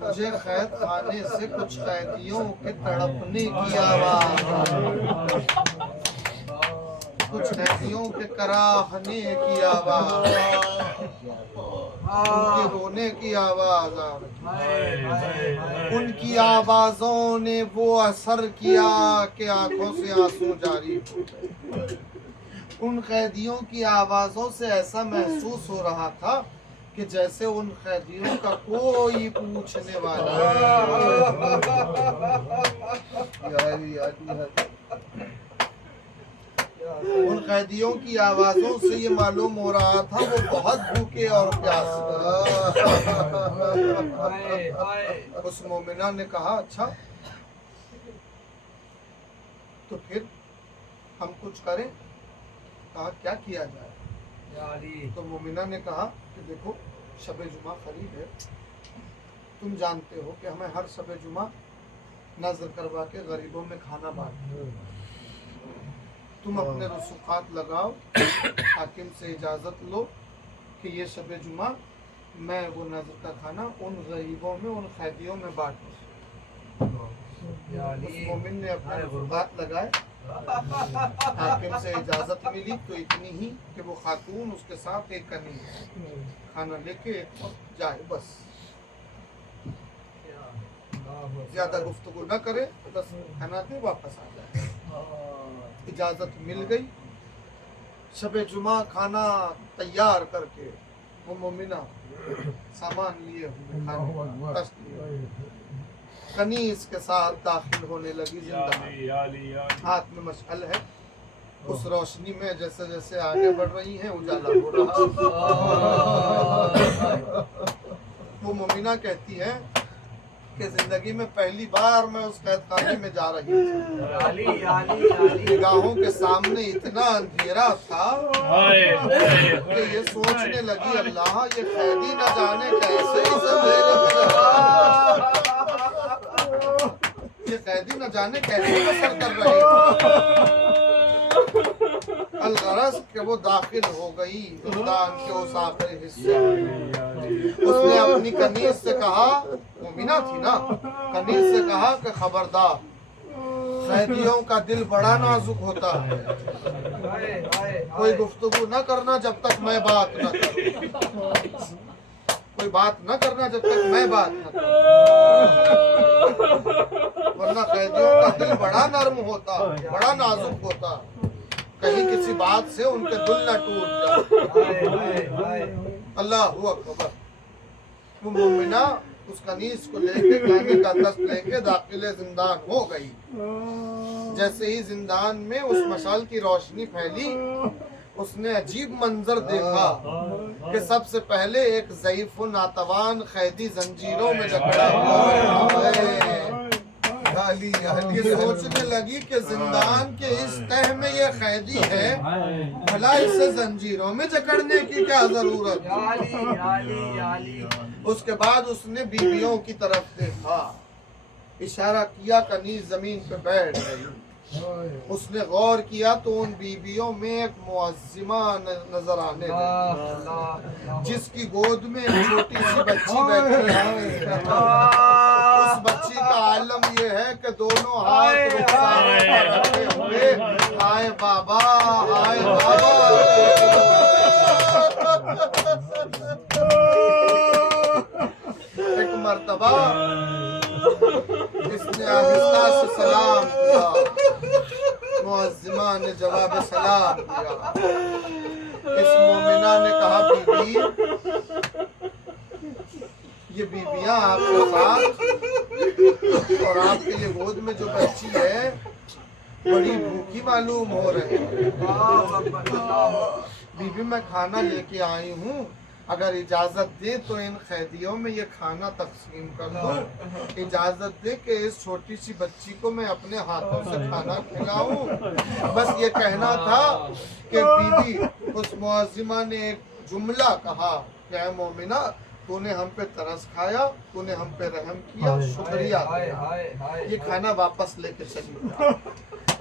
مجھے قید خانے سے کچھ قیدیوں کے تڑپنے کی آواز کچھ قیدیوں کے کراہنے کی آواز ان کے رونے کی آواز ان کی آوازوں نے وہ اثر کیا کہ آنکھوں سے آنسو جاری ہو گئے ان قیدیوں کی آوازوں سے ایسا محسوس ہو رہا تھا کہ جیسے ان قیدیوں کا کوئی پوچھنے والا ان قیدیوں کی آوازوں سے یہ معلوم ہو رہا تھا وہ بہت بھوکے اور پیاسے۔ اس مومنہ نے کہا اچھا تو پھر ہم کچھ کریں؟ کہا کیا کیا جائے؟ تو مومنہ نے کہا کہ دیکھو شب جمعہ قریب ہے، تم جانتے ہو کہ ہمیں ہر شب جمعہ نذر کروا کے غریبوں میں کھانا بانٹنا، تم اپنے رسوخات لگاؤ، حاکم سے اجازت لو کہ یہ شب جمعہ میں وہ نذر کا کھانا ان غریبوں میں ان قیدیوں میں بانٹوں۔ اس مومن نے اپنے رسوخات لگائے، حاکم سے اجازت ملی تو اتنی ہی کہ وہ خاتون اس کے ساتھ ایک کنیز کھانا لے کے ایک وقت جائے، بس زیادہ گفتگو نہ کرے، بس کھانا دے واپس آ جائے۔ اجازت مل گئی، شب جمعہ کھانا تیار کر کے وہ مومنہ سامان لیے ہوئے کھانے کنیز کے ساتھ داخل ہونے لگی زندہ، ہاتھ میں مشعل ہے، اس روشنی میں جیسے جیسے آگے بڑھ رہی ہیں اجالا ہو رہا۔ وہ مومنہ کہتی ہے کہ زندگی میں پہلی بار میں اس قید خانے میں جا رہی تھی، نگاہوں کے سامنے اتنا اندھیرا تھا کہ یہ سوچنے لگی اللہ یہ قیدی نہ جانے کیسے اس اندھیرے میں یہ قیدی نہ جانے کیسے بسر کر رہے تھے۔ الغرض کہ وہ داخل ہو گئی زندان کے اس آخری حصے۔ اس نے اپنی کنیز سے کہا، مومنہ تھی نا، کنیز سے کہا کہ خبردار قیدیوں کا دل بڑا نازک ہوتا ہے، کوئی گفتگو نہ کرنا جب تک میں بات نہ کروں، کوئی بات نہ کرنا جب تک میں بات نہ کروں، ورنہ قیدیوں کا دل بڑا نرم ہوتا، بڑا نازک ہوتا، کہیں کسی بات سے ان کے دل نہ ٹوٹ جائے۔ اللہ اکبر۔ وہ مومنہ اس کنیز کو لے کے کھانے کا دست لے کے داخل زندان ہو گئی۔ جیسے ہی زندان میں اس مشعل کی روشنی پھیلی، اس نے عجیب منظر دیکھا کہ سب سے پہلے ایک ضعیف و ناتوان قیدی زنجیروں میں جکڑا ہوا ہے۔ یہ سوچنے لگی کہ زندان کے اس تہہ میں یہ قیدی ہے، بھلا اسے زنجیروں میں جکڑنے کی کیا ضرورت؟ اس کے بعد اس نے بیویوں کی طرف دیکھا، اشارہ کیا، کنیز زمین پہ بیٹھ گئی۔ اس نے غور کیا تو ان بیویوں میں ایک معظمہ نظر آنے لگی جس کی گود میں ایک چھوٹی سی بچی بیٹھی ہے۔ اس بچی کا عالم یہ ہے کہ دونوں ہاتھ رخساروں پر رکھے ہوئے آئے بابا آئے بابا۔ ایک مرتبہ اس نے آہستہ سے سلام کیا، معظمہ نے جواب سلام دیا۔ اس مومنہ نے کہا بیوی، یہ بیویاں آپ کے ساتھ اور آپ کے لیے گود میں جو بچی ہے بڑی بھوکی معلوم ہو رہی ہے۔ بیوی میں کھانا لے کے آئی ہوں، اگر اجازت دے تو ان قیدیوں میں یہ کھانا تقسیم کر دو، اجازت دے کہ اس چھوٹی سی بچی کو میں اپنے ہاتھوں سے کھانا کھلاؤں۔ بس یہ کہنا تھا کہ بیوی اس معظمہ نے ایک جملہ کہا کہ اے مومنہ، تو نے ہم پہ ترس کھایا، تو نے ہم پہ رحم کیا، شکریہ، یہ کھانا واپس لے کے چلی جا۔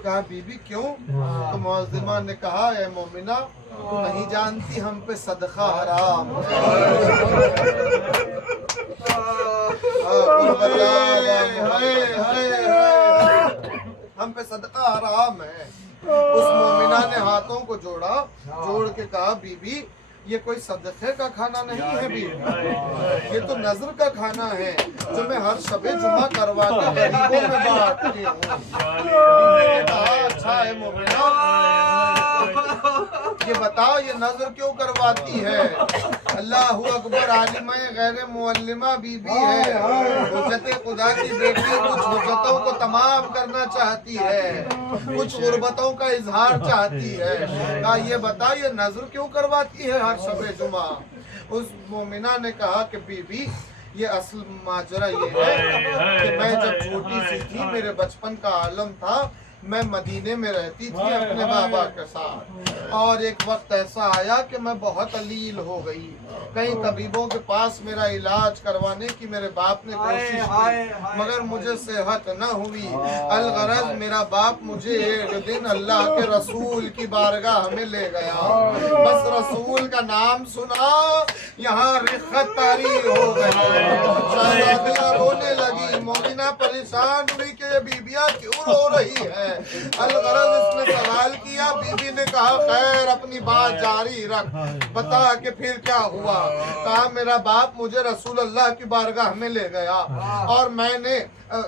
کہا بی بی کیوں؟ تو معظمہ نے کہا اے مومنہ تو نہیں جانتی ہم پہ صدقہ حرام ہے۔ ہم پہ صدقہ حرام ہے۔ اس مومنہ نے ہاتھوں کو جوڑا، جوڑ کے کہا بی بی یہ کوئی صدقے کا کھانا نہیں ہے بی، یہ تو نظر کا کھانا ہے جو میں ہر شب جمعہ کروا کے غریبوں میں بانٹتی ہوں۔ بیوی نے کہا اچھا ہے مومنہ، یہ بتاؤ یہ نظر کیوں کرواتی ہے؟ اللہ اکبر، عالمہ غیر معلمہ بی بی ہے، حجت خدا کی بیٹی کچھ حجتوں کو تمام کرنا چاہتی ہے، کچھ غربتوں کا اظہار چاہتی ہے۔ کہا یہ بتا یہ نظر کیوں کرواتی ہے ہر شب جمعہ؟ اس مومنہ نے کہا کہ بی بی یہ اصل ماجرا یہ ہے کہ میں جب چھوٹی سی تھی، میرے بچپن کا عالم تھا، میں مدینے میں رہتی تھی اپنے بابا کے ساتھ، اور ایک وقت ایسا آیا کہ میں بہت علیل ہو گئی، کئی طبیبوں کے پاس میرا علاج کروانے کی میرے باپ نے کوشش کی مگر مجھے صحت نہ ہوئی۔ الغرض میرا باپ مجھے ایک دن اللہ کے رسول کی بارگاہ میں لے گیا، بس رسول کا نام سنا یہاں رخت طاری ہو گئی، شہزادیاں رونے لگی، مومنہ پریشان ہوئی کہ یہ بیبیاں کیوں رو رہی ہے؟ الغرض اس نے سوال کیا، بی بی نے کہا خیر اپنی بات جاری رکھ، بتا کہ پھر کیا ہوا؟ کہا میرا باپ مجھے رسول اللہ کی بارگاہ میں لے گیا، اور میں نے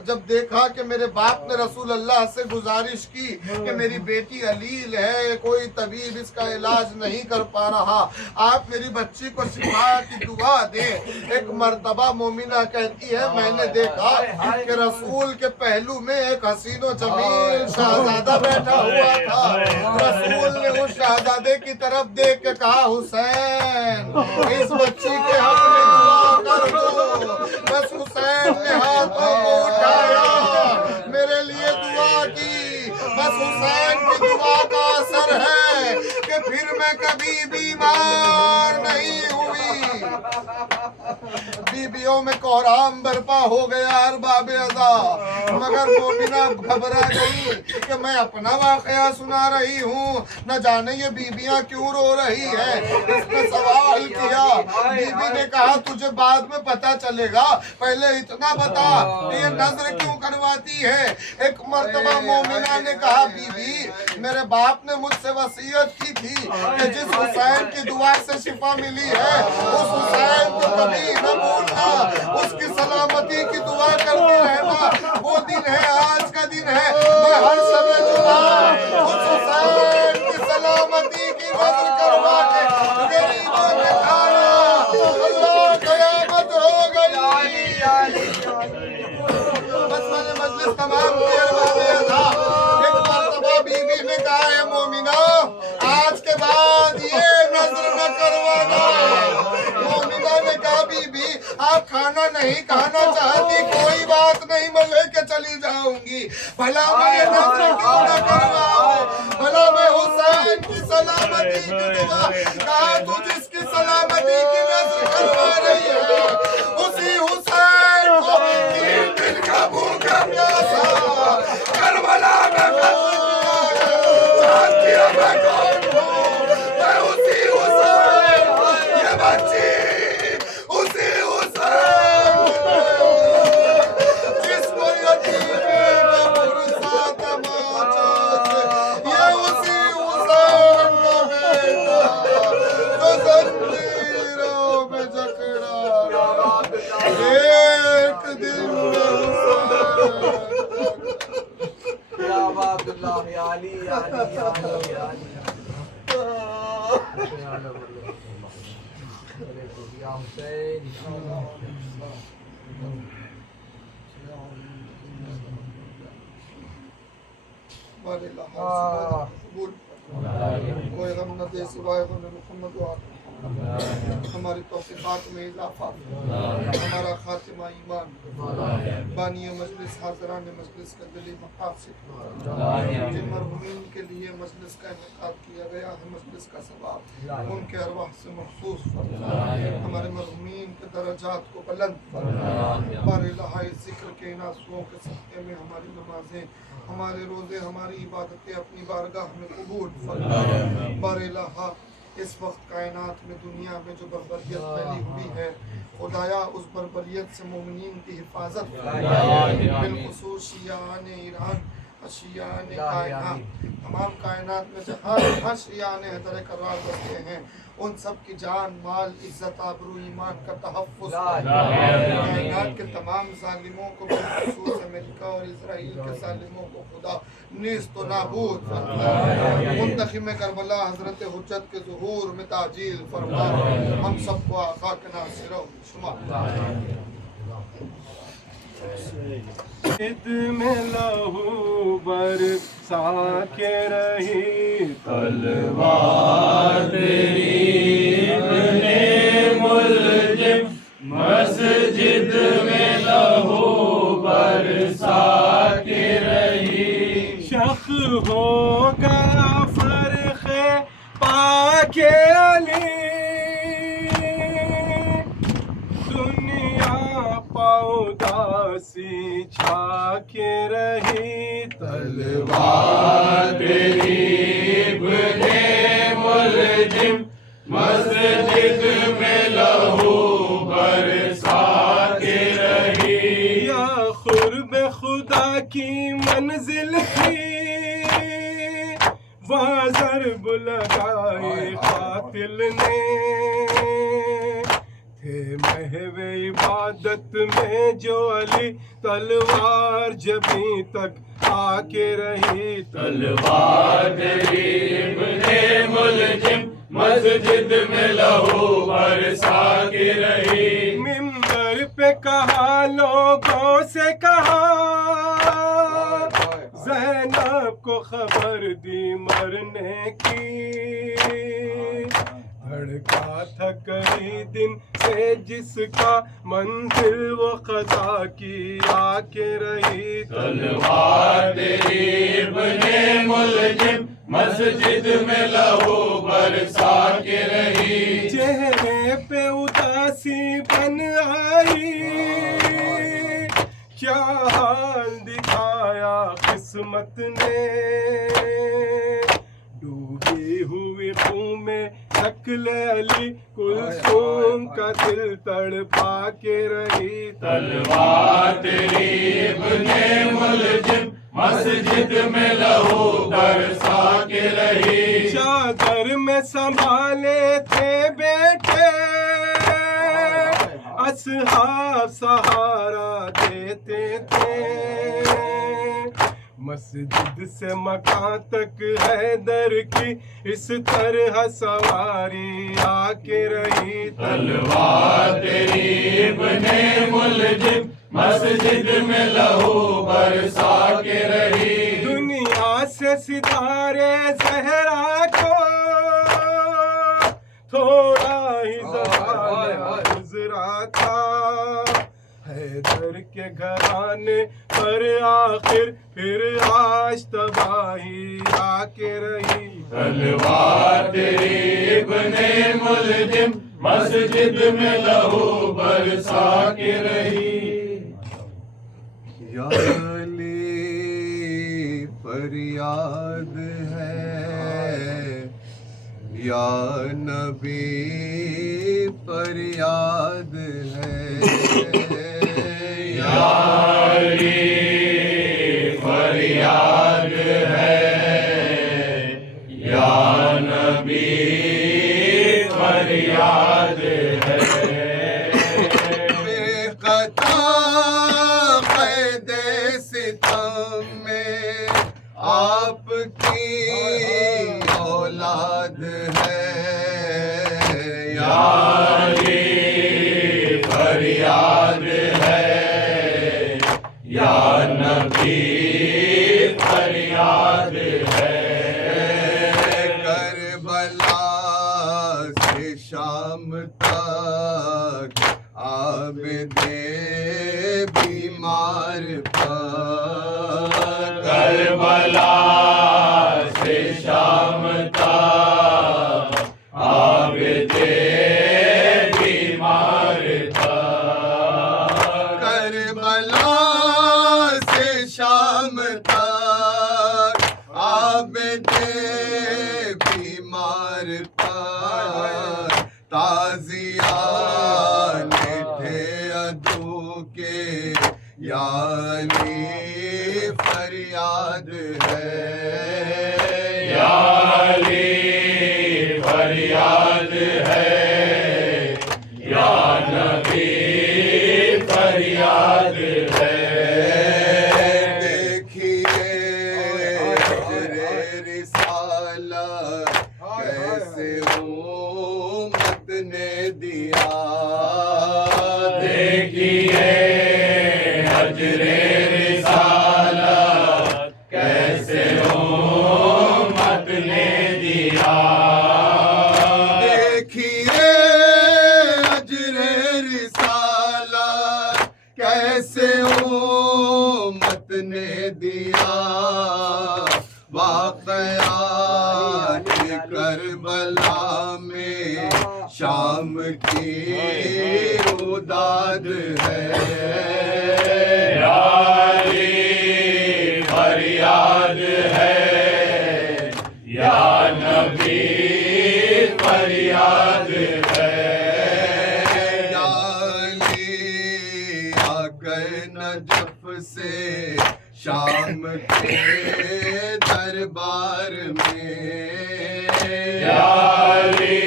جب دیکھا کہ میرے باپ نے رسول اللہ سے گزارش کی کہ میری بیٹی علیل ہے، کوئی طبیب اس کا علاج نہیں کر پا رہا، آپ میری بچی کو شفا کی دعا دیں۔ ایک مرتبہ مومنہ کہتی ہے میں نے دیکھا کہ رسول کے پہلو میں ایک حسین و جمیل شہزادہ بیٹھا ہوا تھا، رسول نے اس شہزادے کی طرف دیکھ کے کہا حسین اس بچی کے حق میں دعا کر دو، بس حسین نے ہاتھوں کو اٹھایا میرے لیے دعا کی، بس حسین کی دعا کا اثر ہے کہ پھر میں کبھی بیمار نہیں ہوئی۔ بیبیوں میں کوہرام برپا ہو گیا ارباب ازا، مگر مومنہ گھبرا گئی کہ میں اپنا واقعہ سنا رہی ہوں، نہ جانے یہ بیبیاں کیوں رو رہی ہے۔ اس نے سوال کیا، بیوی نے کہا تجھے بعد میں پتا چلے گا، پہلے اتنا بتا کہ یہ نظر کیوں کرواتی ہے۔ ایک مرتبہ مومنہ نے کہا بی بی میرے باپ نے مجھ سے وصیت کی تھی کہ جس حسین کی دعا سے شفا ملی ہے اس حسین کو کبھی نہ بھولنا، اس کی سلامتی کی دعا کرتے رہنا۔ وہ دن ہے آج کا دن ہے، میں ہر شب جمعہ اس حسین کی سلامتی کی نظر کروا کے غریبوں میں کھانا، اللہ قیامت ہو گئی۔ بس میں نے مجلس تمام کی ارباب ازا۔ ایک مرتبہ بی بی نے کہا ہے مومنہ آج کے بعد یہ نظر نہ کروانا۔ مومنہ نے کہا بی بی آپ کھانا نہیں کھانا چاہتی، کوئی بات نہیں میں لے کے چلی جاؤں گی، بھلا میں یہ نظر کیوں نہ کرواؤں، بھلا میں حسین کی سلامتی کی دعا۔ کہا تو جس کی سلامتی کی نظر کروا رہی ہے اسی حسین کو 3 دن کا بھوکا پیاسا کربلا میں قتل کیا گیا۔ جانتی ہوں میں کون ہوں، میں اسی حسین، یہ بچی اسی حسین جس کو یتیمی کا پرسا تماچا سے، یہ اسی حسین کا بیٹا جو زنجیروں میں جکڑا ایک دن یا عباد اللہ یا علی یا علی یا علی یا علی یا حسین۔ ہمارے لحاظ قبول کوئی غم نہ دے سوائے غم محمد و آل ہماری توفیقات میں اضافہ، ہمارا خاتمہ ایمان، بانی مجلس حاضران مجلس کا دلی مقاصد، جن مرحومین کے لیے مجلس کا انعقاد کیا گیا ہے مجلس کا ثواب ان کے ارواح سے محفوظ فرما، ہمارے مرحومین کے درجات کو بلند فرما، بار الہی ذکر کے ان آنسوؤں کے صدقے میں ہماری نمازیں، ہمارے روزے، ہماری عبادتیں اپنی بارگاہ میں قبول فرما، بار الہی اس وقت کائنات میں دنیا میں جو بربریت پھیلی ہوئی ہے خدایا اس بربریت سے مومنین کی حفاظت بالخصوص شیعان ایران شیعان کائنات تمام کائنات میں جہاں شیعان حیدر کرار بستے ہیں ان سب کی جان مال عزت آبرو ایمان کا تحفظ کائنات کے تمام ظالموں کو بالخصوص امریکہ اور اسرائیل کے ظالموں کو خدا نیست و نابود منتخب کربلا حضرت حجت کے ظہور میں تعجیل فرما ہم سب کو آقا کے ناصروں شمار عید میں لہو برسا کے رہی تلوار تیری ابن ملجم مسجد میں لہو برسا کے رہی شخ ہو گیا فرق پاک علی پاؤداسی چھا کے رہی تلوار تیری ابن ملجم مسجد میں لہو برسا کے رہی یا قرب خدا کی منزل تھی وہاں ضرب لگائے قاتل نے محو عبادت میں جو علی تلوار جبیں تک آ کے رہی تلوار تیری ابن ملجم مسجد میں لہو برسا کے رہی منبر پہ کہا لوگوں سے کہا زینب کو خبر دی مرنے کی دھڑکا تھا کئی دن سے جس کا منزل وہ قضا کی آ کے رہی تلوار تیری ابن ملجم مسجد میں لہو برسا کے رہی چہرے پہ اداسی بن آئی کیا حال دکھایا قسمت نے ڈوبی ہوئی خون میں شکل علی کلثوم کا دل تڑپا کے رہی تلوار تیری ابن ملجم مسجد میں لہو برسا کے رہی چادر میں سنبھالے تھے بیٹے اصحاب سہارا دیتے تھے مسجد سے مکان تک حیدر کی اس طرح سواری آ کے رہی تلوار تیری ابن ملجم مسجد میں لہو برسا کے رہی دنیا سے ستارے زہرا کو تھوڑا ہی زمانہ گزرا تھا حیدر کے گھرانے پر آخر پھر آج تباہی آ کے رہی تلوار تیری ابن ملجم مسجد میں لہو برسا کے رہی یا علی فریاد ہے یا نبی فریاد ہے یا علی فریاد ہے یا نبی فریاد ہے بے قطع قید ستم میں آپ کی اولاد ہے یا علی فریاد ہے یا نبی فریاد ہے کربلا سے شام تک عابد بیمار پر کربلا سے شام تک عابد بیمار تھا کربلا سے شام تک عابد بیمار تھا تازیان تھے عدو کے یا علی فریاد ہے یا علی فریاد ہے یا نبی فریاد ہے دیکھیے رسالت کیسے امت نے دیا دیکھیے اجر رسالت کیسے امت نے دیا دیکھیے اجر رسالت کیسے امت نے دیا واقعات کربلا میں شام کی اوداد ہے یا علی فریاد ہے یا نبی فریاد ہے یا علی آ کر نجف سے شام کے دربار میں یا علی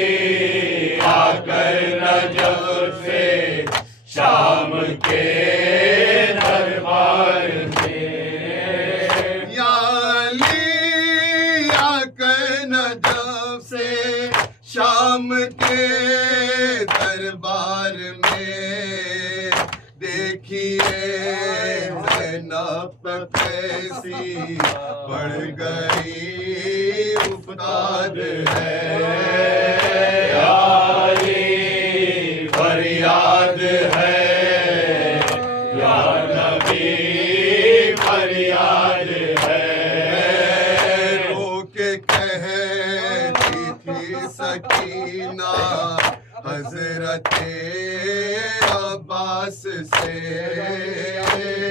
آ کر نجف سے شام کے دربار میں یا علی آ کر نجف سے شام کے دربار میں دیکھیے زینب کیسی بڑھ گئی افتاد ہے یا علی فریاد ہے یا نبی فریاد ہے رو کے کہتی تھی سکینہ حضرت عباس سے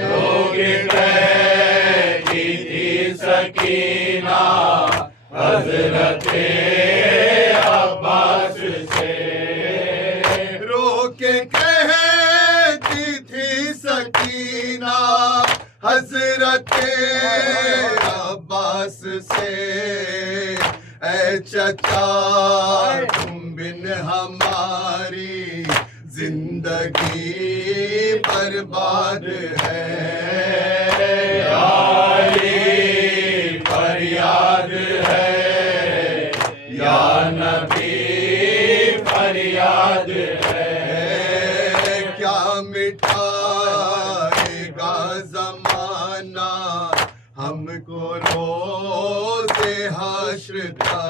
لوگ کہتی تھی سکینہ حضرت عباس سے رو کے کہتی تھی سکینہ حضرت عباس سے اے چچا تم بن ہماری زندگی برباد ہے یا علی فریاد ہے یا نبی فریاد ہے کیا مٹائے گا زمانہ ہم کو روز حشر کا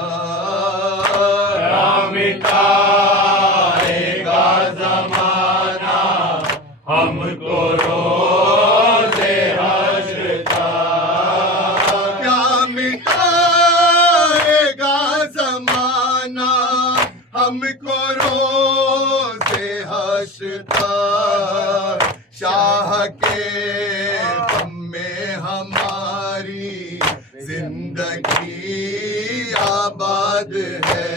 مٹائے گا زمانہ ہم کو روز حشر کا کیا مٹائے گا زمانہ ہم کو روز حشر کا شاہ کے غم میں ہماری زندگی آباد ہے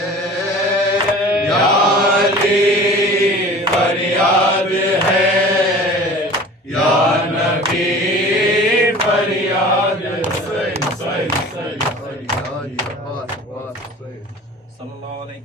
یا علی فریاد ہے یا نبی فریاد ہے صلی اللہ علیہ